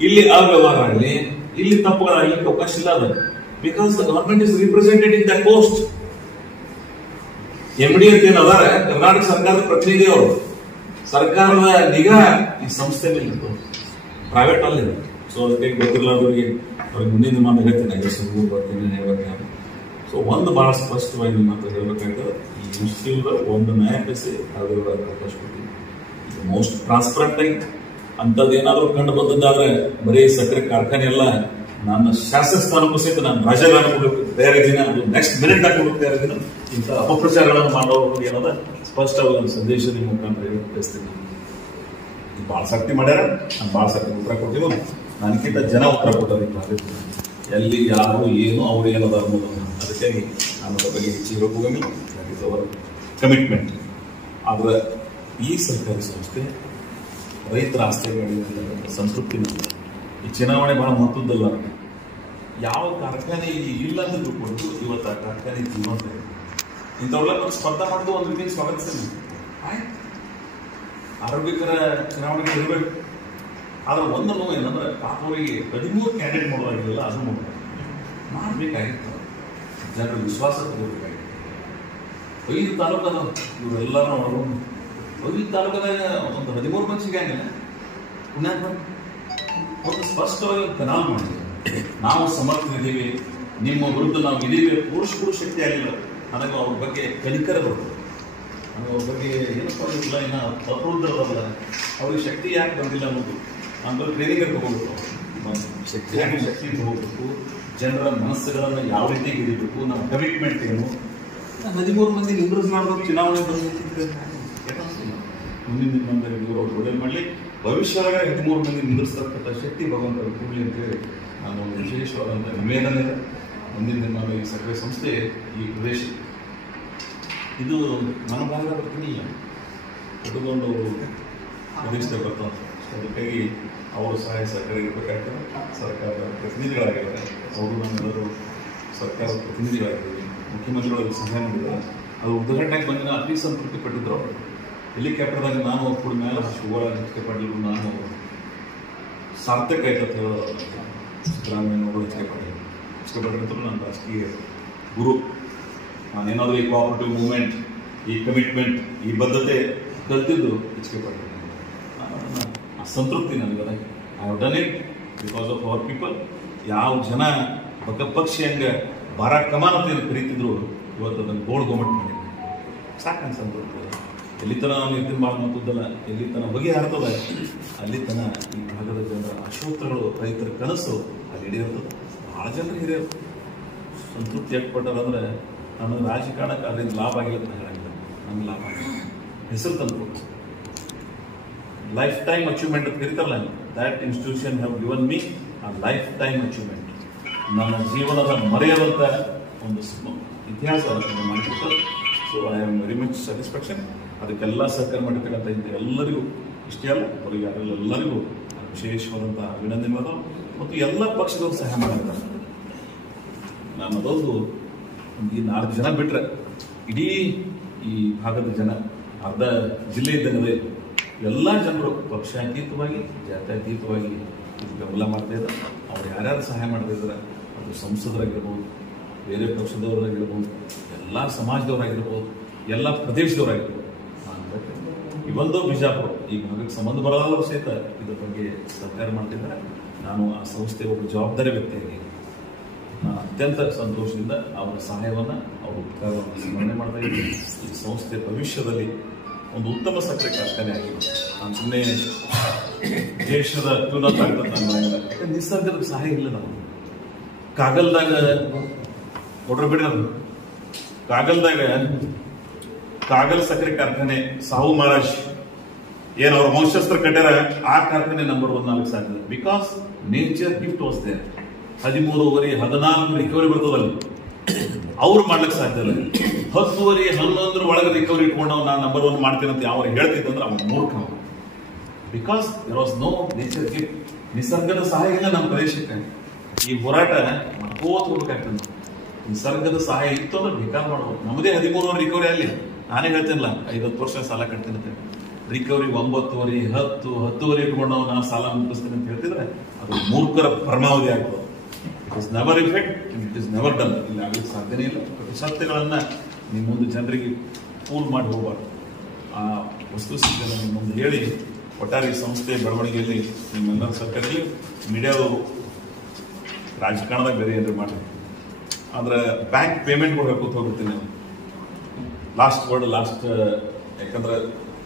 ಇಲ್ಲಿ ಅವ್ಯವಹಾರ ಆಗಲಿ, ಇಲ್ಲಿ ತಪ್ಪುಗಳಾಗಲಿಕ್ಕೆ ಅವಕಾಶ ಇಲ್ಲ. ಅದು because the government is represented in the post. MD ಅಂತ ಏನದಾರ ಕರ್ನಾಟಕ ಸರ್ಕಾರದ ಪ್ರತಿನಿಧಿ ಅವರು. ಸರ್ಕಾರದ ನಿಗಾ ಈ ಸಂಸ್ಥೆ ಮೇಲೆ ಇರ್ತದೆ, ಪ್ರೈವೇಟ್ ಅಲ್ಲಿ. ಸೊ ಅದಕ್ಕೆ ಗೊತ್ತಿಲ್ಲದವರಿಗೆ ಅವ್ರಿಗೆ ಮುಂದಿನ ದಿನ ಹೇಳ್ತೀನಿ, ಹೆಸರು ಬರ್ತೀನಿ ಹೇಳ್ಬೇಕು. ಸೊ ಒಂದು ಬಹಳ ಸ್ಪಷ್ಟವಾಗಿ ನಿಮ್ಮ ಹತ್ರ ಹೇಳ್ಬೇಕಾಗ್ತದೆ, ಈ ಇನ್ಸ್ಟಿಟ್ಯೂಟ್ ಒಂದು ನ್ಯಾಯ ಪೈಸೆ ಅದರ ಅವಕಾಶ ಕೊಡ್ತೀನಿ. ಇದು ಮೋಸ್ಟ್ ಟ್ರಾನ್ಸ್ಪರೆಂಟ್ ಆಗಿ ಅಂಥದ್ದು ಏನಾದರೂ ಕಂಡು ಬಂದದ್ದಾದ್ರೆ ಬರೀ ಸಕ್ಕರೆ ಕಾರ್ಖಾನೆ ಎಲ್ಲ ನನ್ನ ಶಾಸಕ ಸ್ಥಾನಕ್ಕೂ ಸಹಿತ ನಾನು ರಾಜೀನಾಮೆ ಕೊಡಬೇಕು ಬೇರೆ ದಿನ, ಅದು ನೆಕ್ಸ್ಟ್ ಮಿನಿಟ್ ಹಾಕೊಡಬೇಕು ಬೇರೆ ದಿನ. ಇಂಥ ಅಪಪ್ರಚಾರಗಳನ್ನು ಮಾಡೋರು ಏನದ ಸ್ಪಷ್ಟವಾದ ಒಂದು ಸಂದೇಶ ನಿಮ್ಮ ಮುಖಾಂತರ ಹೇಳಿ ಬಯಸ್ತೀನಿ. ಭಾಳ ಶಕ್ತಿ ಮಾಡ್ಯಾರ, ನಾನು ಭಾಳ ಶಕ್ತಿ ಉತ್ತರ ಕೊಡ್ತೀವಿ. ನನಗಿಂತ ಜನ ಉತ್ತರ ಕೊಟ್ಟಾರೆ ಎಲ್ಲಿ ಯಾರು ಏನು ಅವ್ರು ಏನದ ಅನ್ನೋದು. ಅದಕ್ಕಾಗಿ ನಾನು ಅದರ ಬಗ್ಗೆ ಹೆಚ್ಚಿಗೆ ಹೋಗಂಗಿಲ್ಲ. That is our commitment. ಆದ್ರೆ ಈ ಸರ್ಕಾರಿ ಸಂಸ್ಥೆ ರೈತರ ಆಸ್ತಿಗಳಿಗೆ ಸಂತೃಪ್ತಿ ಇಲ್ಲ. ಈ ಚುನಾವಣೆ ಬಹಳ ಮಹತ್ವದ್ದಲ್ಲ. ಯಾವ ಕಾರ್ಖಾನೆ ಇಲ್ಲಿ ಇಲ್ಲ ಅಂತ ತಿಳ್ಕೊಂಡು ಇವತ್ತು ಆ ಕಾರ್ಖಾನೆ ಜೀವಂತ ಇದೆ. ಇಂಥವೆಲ್ಲ ಸ್ಪರ್ಧೆ ಮಾಡಿದ್ದು ಒಂದು ರೀತಿ ಸ್ವಾಗತಿಸ್ತೀನಿ. ಆಯ್ತು, ಆರೋಗ್ಯಕರ ಚುನಾವಣೆಗೆ ಇರಬೇಕು. ಆದ್ರೆ ಒಂದು ನೋವು ಏನಂದ್ರೆ ಪಾಪವರಿಗೆ 13 ಕ್ಯಾಂಡಿಡೇಟ್ ಮಾಡೋದಾಗಿಲ್ಲ, ಅದು ಮಾಡಬೇಕಾಗಿತ್ತು. ಜನರ ವಿಶ್ವಾಸ ತಗೋಬೇಕಾಗಿತ್ತು. 5 ತಾಲೂಕದ ಇವರೆಲ್ಲರೂ 5 ತಾಲೂಕದಾಗ ಒಂದು 13 ಮಂದಿ ಸಿಗಂಗಿಲ್ಲ. ಪುಣ್ಯಾತ್ಮ ಒಂದು ಸ್ಪಷ್ಟವಾಗಿ ಕನಾಲ್ ಮಾಡಿದ್ದೀವಿ. ನಾವು ಸಮರ್ಥರಿದ್ದೀವಿ, ನಿಮ್ಮ ವಿರುದ್ಧ ನಾವು ಇದೀವಿ ತೋರಿಸ್ಕೊಡೋ ಶಕ್ತಿ ಆಗಿಲ್ಲ. ನನಗೆ ಅವ್ರ ಬಗ್ಗೆ ಕಲಿಕರ ಬರ್ತದೆ. ನನಗೆ ಅವ್ರ ಬಗ್ಗೆ ಏನಪ್ಪ ಇಲ್ಲ, ಇನ್ನು ತಪ್ಪುದ್ರಲ್ಲ ಅವ್ರಿಗೆ ಶಕ್ತಿ ಯಾಕೆ ಬಂದಿಲ್ಲ ಅನ್ನೋದು. ನಾನು ಟ್ರೈನಿಂಗ್ ತಗೋಬೇಕು, ಶಕ್ತಿ ತಗೋಬೇಕು, ಜನರ ಮನಸ್ಸುಗಳನ್ನು ಯಾವ ರೀತಿ ಹಿಡಿಬೇಕು, ನಮ್ಮ ಕಮಿಟ್ಮೆಂಟ್ ಏನು. 13 ಮಂದಿ ನಿಂದ್ರಿಸಲಾರ್ದವ್ರು ಚುನಾವಣೆ ಮುಂದಿನ ದಿನದಲ್ಲಿ ಇವರು ಒಳ್ಳೆ ಮಾಡಲಿ. ಭವಿಷ್ಯದಾಗ 13 ಮಂದಿ ನಿಂದಿಸ್ತಕ್ಕಂಥ ಶಕ್ತಿ ಭಗವಂತರು ಕೊಡಲಿ ಅಂತೇಳಿ ನಾನು ಒಂದು ವಿಶೇಷವಾದಂಥ ನಿವೇದನೆ ಇದೆ. ಮುಂದಿನ ದಿನ ನಾನು ಈ ಸಕ್ಕರೆ ಸಂಸ್ಥೆ ಈ ಪ್ರದೇಶ ಇದು ನನ್ನ ಭಾಗದ ಬರ್ತೀನಿಲ್ಲ ಹುಡುಕೊಂಡು ಪ್ರದೇಶದಾಗ ಬರ್ತಾವೆ. ಅದಕ್ಕಾಗಿ ಅವರು ಸಹಾಯ ಸಹಕಾರ ಇರಬೇಕಾಗ್ತದೆ. ಸರ್ಕಾರದ ಪ್ರತಿನಿಧಿಗಳಾಗಿದ್ದಾರೆ, ಅವರು ನಮ್ಮೆಲ್ಲರೂ ಸರ್ಕಾರದ ಪ್ರತಿನಿಧಿಗಳಾಗಿದ್ದೀವಿ. ಮುಖ್ಯಮಂತ್ರಿಗಳಿಗೆ ಸಹಾಯ ಮಾಡಿದ್ದಾರೆ. ಅದು ಉದ್ಘಾಟನೆಗೆ ಬಂದಿನ ಅತಿ ಸಂತೃಪ್ತಿ ಪಟ್ಟಿದ್ರು. ಅವರು ಹೆಲಿಕಾಪ್ಟರ್ದಾಗ ನಾನು ಕೂಡ ಮೇಲೆ ಶಿವಗಳ ಹೆಚ್ಚಿಗೆ ಪಡಲಿಲ್ಲ. ನಾನು ಸಾರ್ಥಕ ಆಯ್ತು ಅಂತ ಹೇಳೋದು ಸಿದ್ದರಾಮಯ್ಯನವರು ಹೆಚ್ಚಿಗೆ ಪಡಲಿಲ್ಲ. ಹೆಚ್ಚಿಗೆ ಪಟ್ಟಿದ್ರು ನನ್ನ ರಾಜಕೀಯ ಗುರು. ನಾನೇನಾದರೂ ಈ ಕೋಆಪರೇಟಿವ್ ಮೂವ್ಮೆಂಟ್, ಈ ಕಮಿಟ್ಮೆಂಟ್, ಈ ಬದ್ಧತೆ ಕಲ್ತಿದ್ದು ಹೆಚ್ಚಿಗೆ ಪಟ್ಟಿಲ್ಲ. ಸಂತೃಪ್ತಿ ನನಗೆ. I have done it because of our people. ಯಾವ ಜನ ಪಕ್ಷಿ ಹಂಗೆ ಬಾರಾಕ್ ಕಮಾನ್ ಅಂತ ಏನು ಕರೀತಿದ್ರು, ಇವತ್ತು ಅದನ್ನು ಗೋಲ್ಡ್ ಗೌರ್ಮೆಂಟ್ ಮಾಡಿದ್ದೆ. ಸಾಕು ನನ್ನ ಸಂತೃಪ್ತಿ. ಎಲ್ಲಿ ತನ ನಾನು ಇರ್ತೀನಿ ಭಾಳ ಮಾತುದ್ದಲ್ಲ, ಎಲ್ಲಿ ತನ ಬಗೆ ಹರ್ತದ ಅಲ್ಲಿ ತನ ಈ ಭಾಗದ ಜನರ ಆಶೋತ್ತರಗಳು, ರೈತರ ಕನಸು ಅಲ್ಲಿ ಹಿಡಿಯಿರ್ತದೆ. ಭಾಳ ಜನರು ಹಿರಿಯರು ಸಂತೃಪ್ತಿ ಯಾಕೆ ಪಟ್ಟಾರಂದ್ರೆ ನನಗೆ ರಾಜಕಾರಣಕ್ಕೆ ಅದರಿಂದ ಲಾಭ ಆಗಿಲ್ಲ ಅಂತ ಹೇಳಂಗಿಲ್ಲ. ನನಗೆ ಲಾಭ ಆಗಿಲ್ಲ, ಹೆಸರು ತಂದು ಲೈಫ್ ಟೈಮ್ ಅಚೀವ್ಮೆಂಟ್ ಅಂತ ಕರೀತಾರಲ್ಲ, that institution have given me a lifetime achievement. ನನ್ನ ಜೀವನದ ಮರೆಯದಂಥ ಒಂದು ಇತಿಹಾಸ ಮಾಡಿಕೊಡ್ತಾರೆ. So I am very much satisfaction. ಅದಕ್ಕೆಲ್ಲ ಸಹಕಾರ ಮಾಡಿರ್ತಕ್ಕಂಥ ಎಲ್ಲರಿಗೂ ಇಷ್ಟೇ ಅಲ್ಲ, ಅವರಿಗೆ ಎಲ್ಲರಿಗೂ ವಿಶೇಷವಾದಂಥ ಅಭಿನಂದನೆಗಳು ಮತ್ತು ಎಲ್ಲ ಪಕ್ಷದವರು ಸಹಾಯ ಮಾಡಿರ್ತಾರೆ. ನಾನು ಅದೊಂದು ಈ 4 ಜನ ಬಿಟ್ಟರೆ ಇಡೀ ಈ ಭಾಗದ ಜನ ಅರ್ಧ ಜಿಲ್ಲೆ ಇದ್ದಂಗೆ ಎಲ್ಲ ಜನರು ಪಕ್ಷಾತೀತವಾಗಿ ಜಾತ್ಯತೀತವಾಗಿ ಬೆಂಬಲ ಮಾಡ್ತಾ ಇದ್ದಾರೆ. ಅವ್ರು ಯಾರ್ಯಾರು ಸಹಾಯ ಮಾಡ್ತಾ ಇದ್ದಾರೆ, ಅದು ಸಂಸದರಾಗಿರ್ಬೋದು, ಬೇರೆ ಪಕ್ಷದವರಾಗಿರ್ಬೋದು, ಎಲ್ಲ ಸಮಾಜದವರಾಗಿರ್ಬೋದು, ಎಲ್ಲ ಪ್ರದೇಶದವರಾಗಿರ್ಬೋದು. ಇವೊಂದು ಬಿಜಾಪುರ ಈ ಭಾಗಕ್ಕೆ ಸಂಬಂಧ ಬರೋದಾದ್ರೂ ಸಹಿತ ಇದ್ರ ಬಗ್ಗೆ ಸಹಕಾರ ಮಾಡ್ತಿದ್ದಾರೆ. ನಾನು ಆ ಸಂಸ್ಥೆ ಒಬ್ಬ ಜವಾಬ್ದಾರಿ ವ್ಯಕ್ತಿಯಾಗಿ ನಾನು ಅತ್ಯಂತ ಸಂತೋಷದಿಂದ ಅವರ ಸಹಾಯವನ್ನು, ಅವರ ಉಪಕಾರವನ್ನು ಸ್ಮರಣೆ ಮಾಡ್ತಾ ಇದ್ದೀನಿ. ಈ ಸಂಸ್ಥೆ ಭವಿಷ್ಯದಲ್ಲಿ ಒಂದು ಉತ್ತಮ ಸಕ್ಕರೆ ಕಾರ್ಖಾನೆ ಆಗಿದೆ. ನಾನು ಸುಮ್ಮನೆ ದೇಶದ ಅತ್ಯುನ್ನತ ಆಗ್ತದೆ ನಾನು ಮಾಡಿಲ್ಲ. ಯಾಕಂದ್ರೆ ನಿಸರ್ಗದ ಸಹಾಯ ಇಲ್ಲ. ನಾವು ಕಾಗಲ್ದಾಗ ಕೊಡ್ರ ಬಿಡ, ಕಾಗಲ್ದಾಗ ಕಾಗಲ್ ಸಕ್ಕರೆ ಕಾರ್ಖಾನೆ ಸಾವು ಮಹಾರಾಜ್ ಏನು ಅವ್ರ ವಂಶಸ್ತ್ರ ಕಟ್ಟಾರ, ಆ ಕಾರ್ಖಾನೆ ನಂಬರ್ 1 ಆಗಕ್ಕೆ ಸಾಧ್ಯ. Because nature gift was there. 13 14 recovery ಬರ್ತದಲ್ಲಿ ಅವ್ರು ಮಾಡ್ಲಿಕ್ಕೆ ಸಾಧ್ಯ ಇಲ್ಲ. 10ವರೆ 11 ಒಳಗೆ ರಿಕವರಿ ಇಟ್ಕೊಂಡು ನಾನು ನಂಬರ್ 1 ಮಾಡ್ತೀನಿ ಅಂತ ಯಾವ ಹೇಳ್ತಿದ್ದಂದ್ರೆ ಅವ್ನು ಮೂರ್ಖ. Because there was no nature gift. ನಿಸರ್ಗದ ಸಹಾಯ ಇಲ್ಲ ನಮ್ಮ ಪ್ರದೇಶಕ್ಕೆ. ಈ ಹೋರಾಟ ಮಾಡ್ಕೋತ ಹೋಗ್ಬೇಕಾಗ್ತದೆ. ನಿಸರ್ಗದ ಸಹಾಯ ಇತ್ತು ಅಂದ್ರೆ ಬೇಕಾದ್ ಮಾಡ್ಬೋದು. ನಮ್ಮದೇ 13 ರಿಕವರಿ ಅಲ್ಲಿ. ನಾನೇ ಹೇಳ್ತೀನಿಲ್ಲ 5-10 ವರ್ಷ ಸಾಲ ಕಟ್ತೀನಿ ಅಂತ. ರಿಕವರಿ 9ವರೆ 10ವರೆ ಇಟ್ಕೊಂಡು ನಾನು ಸಾಲ ಮುಗಿಸ್ತೀನಿ ಅಂತ ಹೇಳ್ತಿದ್ರೆ ಅದು ಮೂರ್ಖರ ಪರಮಾವಧಿ ಆಗ್ತದೆ. It is never effect, it is never done. ಇಲ್ಲಿ ಆಗ್ಲಿಕ್ಕೆ ಸಾಧ್ಯನೇ ಇಲ್ಲ. ಸತ್ಯಗಳನ್ನ ನಿಮ್ಮ ಮುಂದೆ ಜನರಿಗೆ ಪೂಲ್ ಮಾಡಿ ಹೋಗಬಾರ್ದು. ಆ ವಸ್ತುಸ್ಥಿತಿಯನ್ನು ನಿಮ್ಮ ಮುಂದೆ ಹೇಳಿ ಒಟ್ಟಾರೆ ಈ ಸಂಸ್ಥೆ ಬೆಳವಣಿಗೆಯಲ್ಲಿ ನಿಮ್ಮೆಲ್ಲರ ಸರ್ಕಾರದಲ್ಲಿ ಮೀಡಿಯಾದವರು ರಾಜಕಾರಣದಾಗ ಬೇರೆ ಏನಾರು ಮಾಡಿ ಆದ್ರೆ ಬ್ಯಾಂಕ್ ಪೇಮೆಂಟ್ ಕೊಡ್ಬೇಕು ಹೋಗ್ಬಿಡ್ತೀನಿ. ಲಾಸ್ಟ್ ಯಾಕಂದ್ರೆ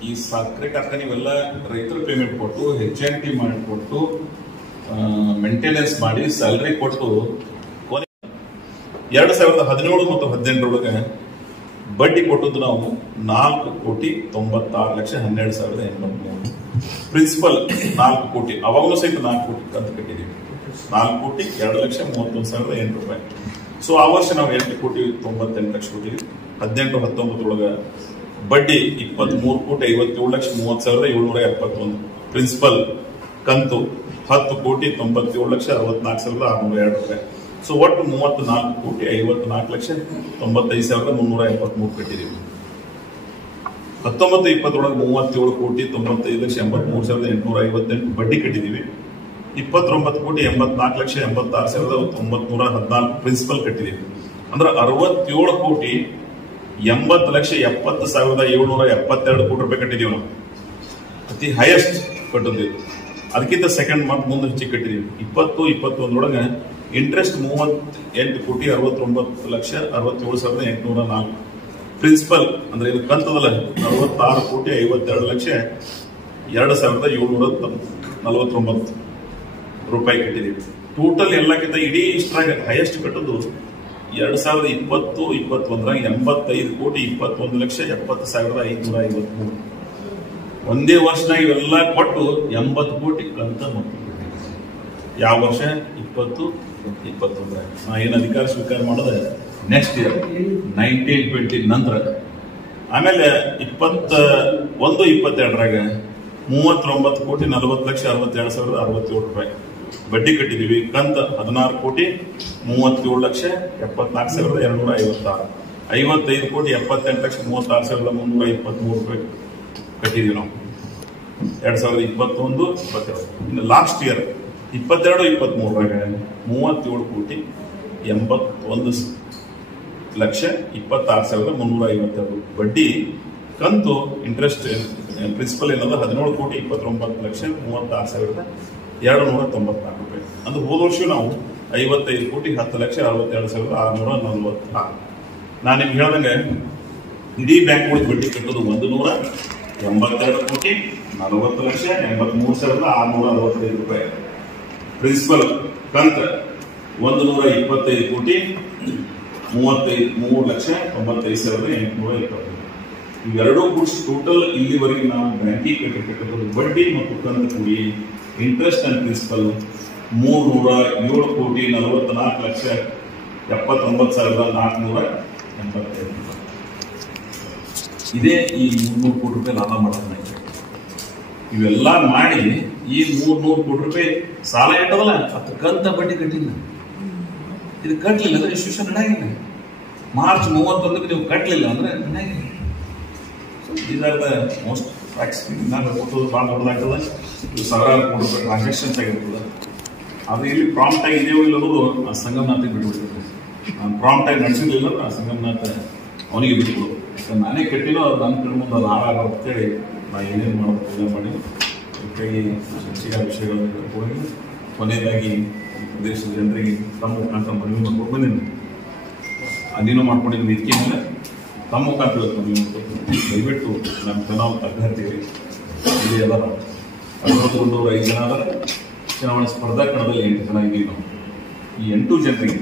ಈ ಸಕ್ಕರೆ ಕಾರ್ಖಾನೆ ಇವೆಲ್ಲ ರೈತರ ಪೇಮೆಂಟ್ ಕೊಟ್ಟು HNT ಮಾಡಿಕೊಟ್ಟು ಮೇಂಟೆನೆನ್ಸ್ ಮಾಡಿ ಸ್ಯಾಲರಿ ಕೊಟ್ಟು 2017 ಮತ್ತು 18 ಬಡ್ಡಿ ಕೊಟ್ಟದ್ದು ನಾವು 4,96,12,883. ಪ್ರಿನ್ಸಿಪಲ್ 4 ಕೋಟಿ, ಅವಾಗಲೂ ಸಹಿತ 4 ಕೋಟಿ ಕಂತು ಕಟ್ಟಿದ್ದೀವಿ. 4,02,31,008 ರೂಪಾಯಿ. ಸೊ ಆ ವರ್ಷ ನಾವು 8,98 ಲಕ್ಷ ಕೊಟ್ಟಿದ್ವಿ. 18-19 ಬಡ್ಡಿ 23,57,30,771. ಪ್ರಿನ್ಸಿಪಲ್ ಕಂತು 10,97,64,602 ರೂಪಾಯಿ. ಸೊ ಒಟ್ಟು 34,54,95,373 ಕಟ್ಟಿದ್ದೀವಿ. 19-20 37,95,83,858 ಬಡ್ಡಿ ಕಟ್ಟಿದ್ದೀವಿ. 29,84,86,914 ಪ್ರಿನ್ಸಿಪಲ್ ಕಟ್ಟಿದ್ದೀವಿ. ಅಂದ್ರೆ 67,80,70,72 ಕೋಟಿ ರೂಪಾಯಿ ಕಟ್ಟಿದ್ದೀವಿ. ನಾವು ಅತಿ ಹೈಯೆಸ್ಟ್ ಕಟ್ಟಿದ್ದೀವಿ. ಅದಕ್ಕಿಂತ ಸೆಕೆಂಡ್ ಮಂತ್ ಮುಂದೆ ಹೆಚ್ಚಿಗೆ ಕಟ್ಟಿದ್ದೀವಿ. 20-21 ಇಂಟ್ರೆಸ್ಟ್ 38,69,67,804 ಪ್ರಿನ್ಸಿಪಲ್ ಅಂದ್ರೆ ಇದು ಕಂತದಲ್ಲ 66,52,2,749 ರೂಪಾಯಿ ಕಟ್ಟಿದ್ದೀವಿ. ಟೋಟಲ್ ಎಲ್ಲಕ್ಕಿಂತ ಇಡೀ ಇಷ್ಟರಾಗ ಹೈಯೆಸ್ಟ್ ಕಟ್ಟೋದು 2020-21 85,21,70,70,553. ಒಂದೇ ವರ್ಷನಾಗ ಇವೆಲ್ಲ ಕೊಟ್ಟು 80 ಕೋಟಿ ಕಂತ ಮತ್ತು ಯಾವ ವರ್ಷ 20-21 ನಾ ಏನು ಅಧಿಕಾರ ಸ್ವೀಕಾರ ಮಾಡೋದು ನೆಕ್ಸ್ಟ್ ಇಯರ್ 19-20 ನಂತರ. ಆಮೇಲೆ 21-22 39,40,62,67 ರೂಪಾಯಿ ಬಡ್ಡಿ ಕಟ್ಟಿದೀವಿ. ಕಂತ 16,37,74,256. 55,78,36,323 ರೂಪಾಯಿ ಕಟ್ಟಿದೀವಿ ನಾವು 2021-22. ಇನ್ನು ಲಾಸ್ಟ್ ಇಯರ್ 22-23 37,81,26,352 ಬಡ್ಡಿ ಕಂತು ಇಂಟ್ರೆಸ್ಟ್ ಪ್ರಿನ್ಸಿಪಲ್ ಏನಂದ್ರೆ 17,29,36,294 ರೂಪಾಯಿ. ಅಂದ್ರೆ ಹೋದ ವರ್ಷ ನಾವು 55,10,62,646. ನಾನು ನಿಮ್ಗೆ ಹೇಳ್ದಂಗೆ ಇಡೀ ಬ್ಯಾಂಕ್ಗಳು ಬಡ್ಡಿ ಕಟ್ಟೋದು 182,40,40,83,665 ರೂಪಾಯಿ. ಪ್ರಿನ್ಸಿಪಲ್ ಕಂತ 123,93,95,820. ಇವೆರಡೂ ಗುಡ್ಸ್ ಟೋಟಲ್ ಇಲ್ಲಿವರೆಗೆ ನಾವು ಬ್ಯಾಂಕಿಗೆ ಕಟ್ಟಿರೋದು ಬಡ್ಡಿ ಮತ್ತು ಕಂತು ಕೂಡಿ ಇಂಟ್ರೆಸ್ಟ್ ಅಂಡ್ ಪ್ರಿನ್ಸಿಪಲ್ 3,44,79,485. ಇದೇ ಈ 300 ಕೋಟಿ ರೂಪಾಯಿ ಲಾಭ ಮಾಡೋದು. ಇವೆಲ್ಲ ಮಾಡಿ ಈ 300 ಕೋಟಿ ರೂಪಾಯಿ ಸಾಲ ಇಟ್ಟದಲ್ಲ ಅದು ಕಂತ ಬಡ್ಡಿ ಕಟ್ಟಿಲ್ಲ. ಇದು ಕಟ್ಟಲಿಲ್ಲ ಅಂದ್ರೆ ಇನ್ಸ್ಟಿಟ್ಯೂಷನ್ ನಡೆಯಾಗಿಲ್ಲ. ಮಾರ್ಚ್ 31 ನೀವು ಕಟ್ಟಲಿಲ್ಲ ಅಂದ್ರೆ ನಡೆಯಾಗಿಲ್ಲ. These are the most facts. ನಾನು ಕೊಟ್ಟೋದು ಭಾಳ ದೊಡ್ಡದಾಗ್ತದೆ. ಇದು ಸಾವಿರಾರು ಕೋಟಿ ರೂಪಾಯಿ ಟ್ರಾನ್ಸಾಕ್ಷನ್ಸ್ ಆಗಿರ್ತದೆ. ಅದು ಇಲ್ಲಿ ಪ್ರಾಂಪ್ಟ್ ಆಗಿ ಇದೆಯೋ ಇಲ್ಲ ಅನ್ನೋದು ಆ ಸಂಗಮನಾಥಿಗೆ ಬಿಟ್ಬಿಡ್ತದೆ. ನಾನು ಪ್ರಾಂಪ್ಟ್ ಆಗಿ ನಡೆಸಿರ್ಲಿಲ್ಲ ಆ ಸಂಗಮನಾಥ ಅವನಿಗೆ ಬಿಟ್ಬಿಡೋದು. ಯಾಕಂದ್ರೆ ನಾನೇ ಕಟ್ಟಿನೋ ಅದು ನನ್ನ ಕಡೆ ಮುಂದೆ ಅದು ಹಾಳಾಗ ಅಂತೇಳಿ ನಾನು ಏನೇನು ಮಾಡೋದು ಪೂಜೆ ಮಾಡಿ ಕೈಗೆ ಚರ್ಚೆಯ ವಿಷಯಗಳನ್ನು ಕರ್ಕೊಂಡು ಕೊನೆಯದಾಗಿ ದೇಶದ ಜನರಿಗೆ ತಮ್ಮ ಮುಖಾಂತರ ಮನವಿ ಮಾಡ್ಕೊಂಡು ಬಂದಿನಿ. ಅದೇನೋ ಮಾಡ್ಕೊಂಡಿದ್ದು ಇದಕ್ಕೆ ಮೇಲೆ ತಮ್ಮ ಮುಖಾಂತರ ಮನವಿ ಮಾಡ್ಕೊಂಡು ದಯವಿಟ್ಟು ನಮ್ಮ ಚುನಾವಣಾ ಅಭ್ಯರ್ಥಿಗಳಿಗೆ ಇಲ್ಲಿ ಎಲ್ಲ 5 ಜನ ಅದರ ಚುನಾವಣಾ ಸ್ಪರ್ಧಾ ಕಣದಲ್ಲಿ 8 ಜನ ಇದ್ದೀವಿ ನಾವು. ಈ 8 ಜನರಿಗೆ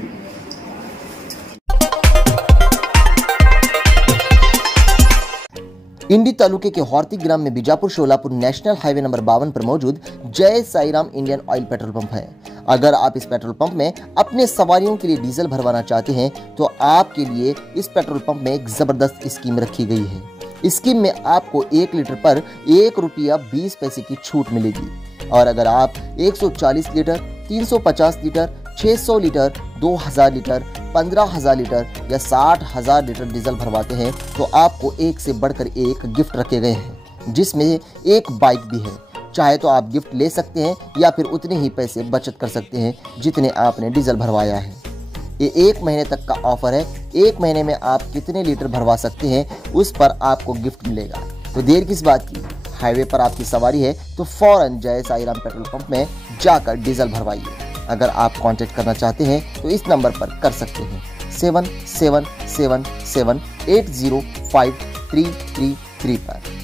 इंडी तालुके के हॉर्ती ग्राम में Bijapur Sholapur national highway number 52 पर मौजूद Jai Sairam Indian Oil petrol pump है। अगर आप इस पेट्रोल पंप में अपने सवारियों के लिए डीजल भरवाना चाहते हैं तो आपके लिए इस पेट्रोल पंप में एक जबरदस्त स्कीम रखी गई है। स्कीम में आपको 1 लीटर पर ₹1.20 की छूट मिलेगी और अगर आप 140 litre, 350 litre, 600 litre, 2000 litre, 15,000 litre या 60,000 लीटर डीजल भरवाते हैं तो आपको एक से बढ़कर एक गिफ्ट रखे गए हैं, जिसमें एक बाइक भी है। चाहे तो आप गिफ्ट ले सकते हैं या फिर उतने ही पैसे बचत कर सकते हैं जितने आपने डीजल भरवाया है। ये 1 महीने तक का ऑफर है। 1 महीने में आप कितने लीटर भरवा सकते हैं उस पर आपको गिफ्ट मिलेगा। तो देर किस बात की, हाईवे पर आपकी सवारी है तो फौरन जय साईराम पेट्रोल पंप में जाकर डीजल भरवाइए। अगर आप कांटेक्ट करना चाहते हैं तो इस नंबर पर कर सकते हैं 777778053333 पर।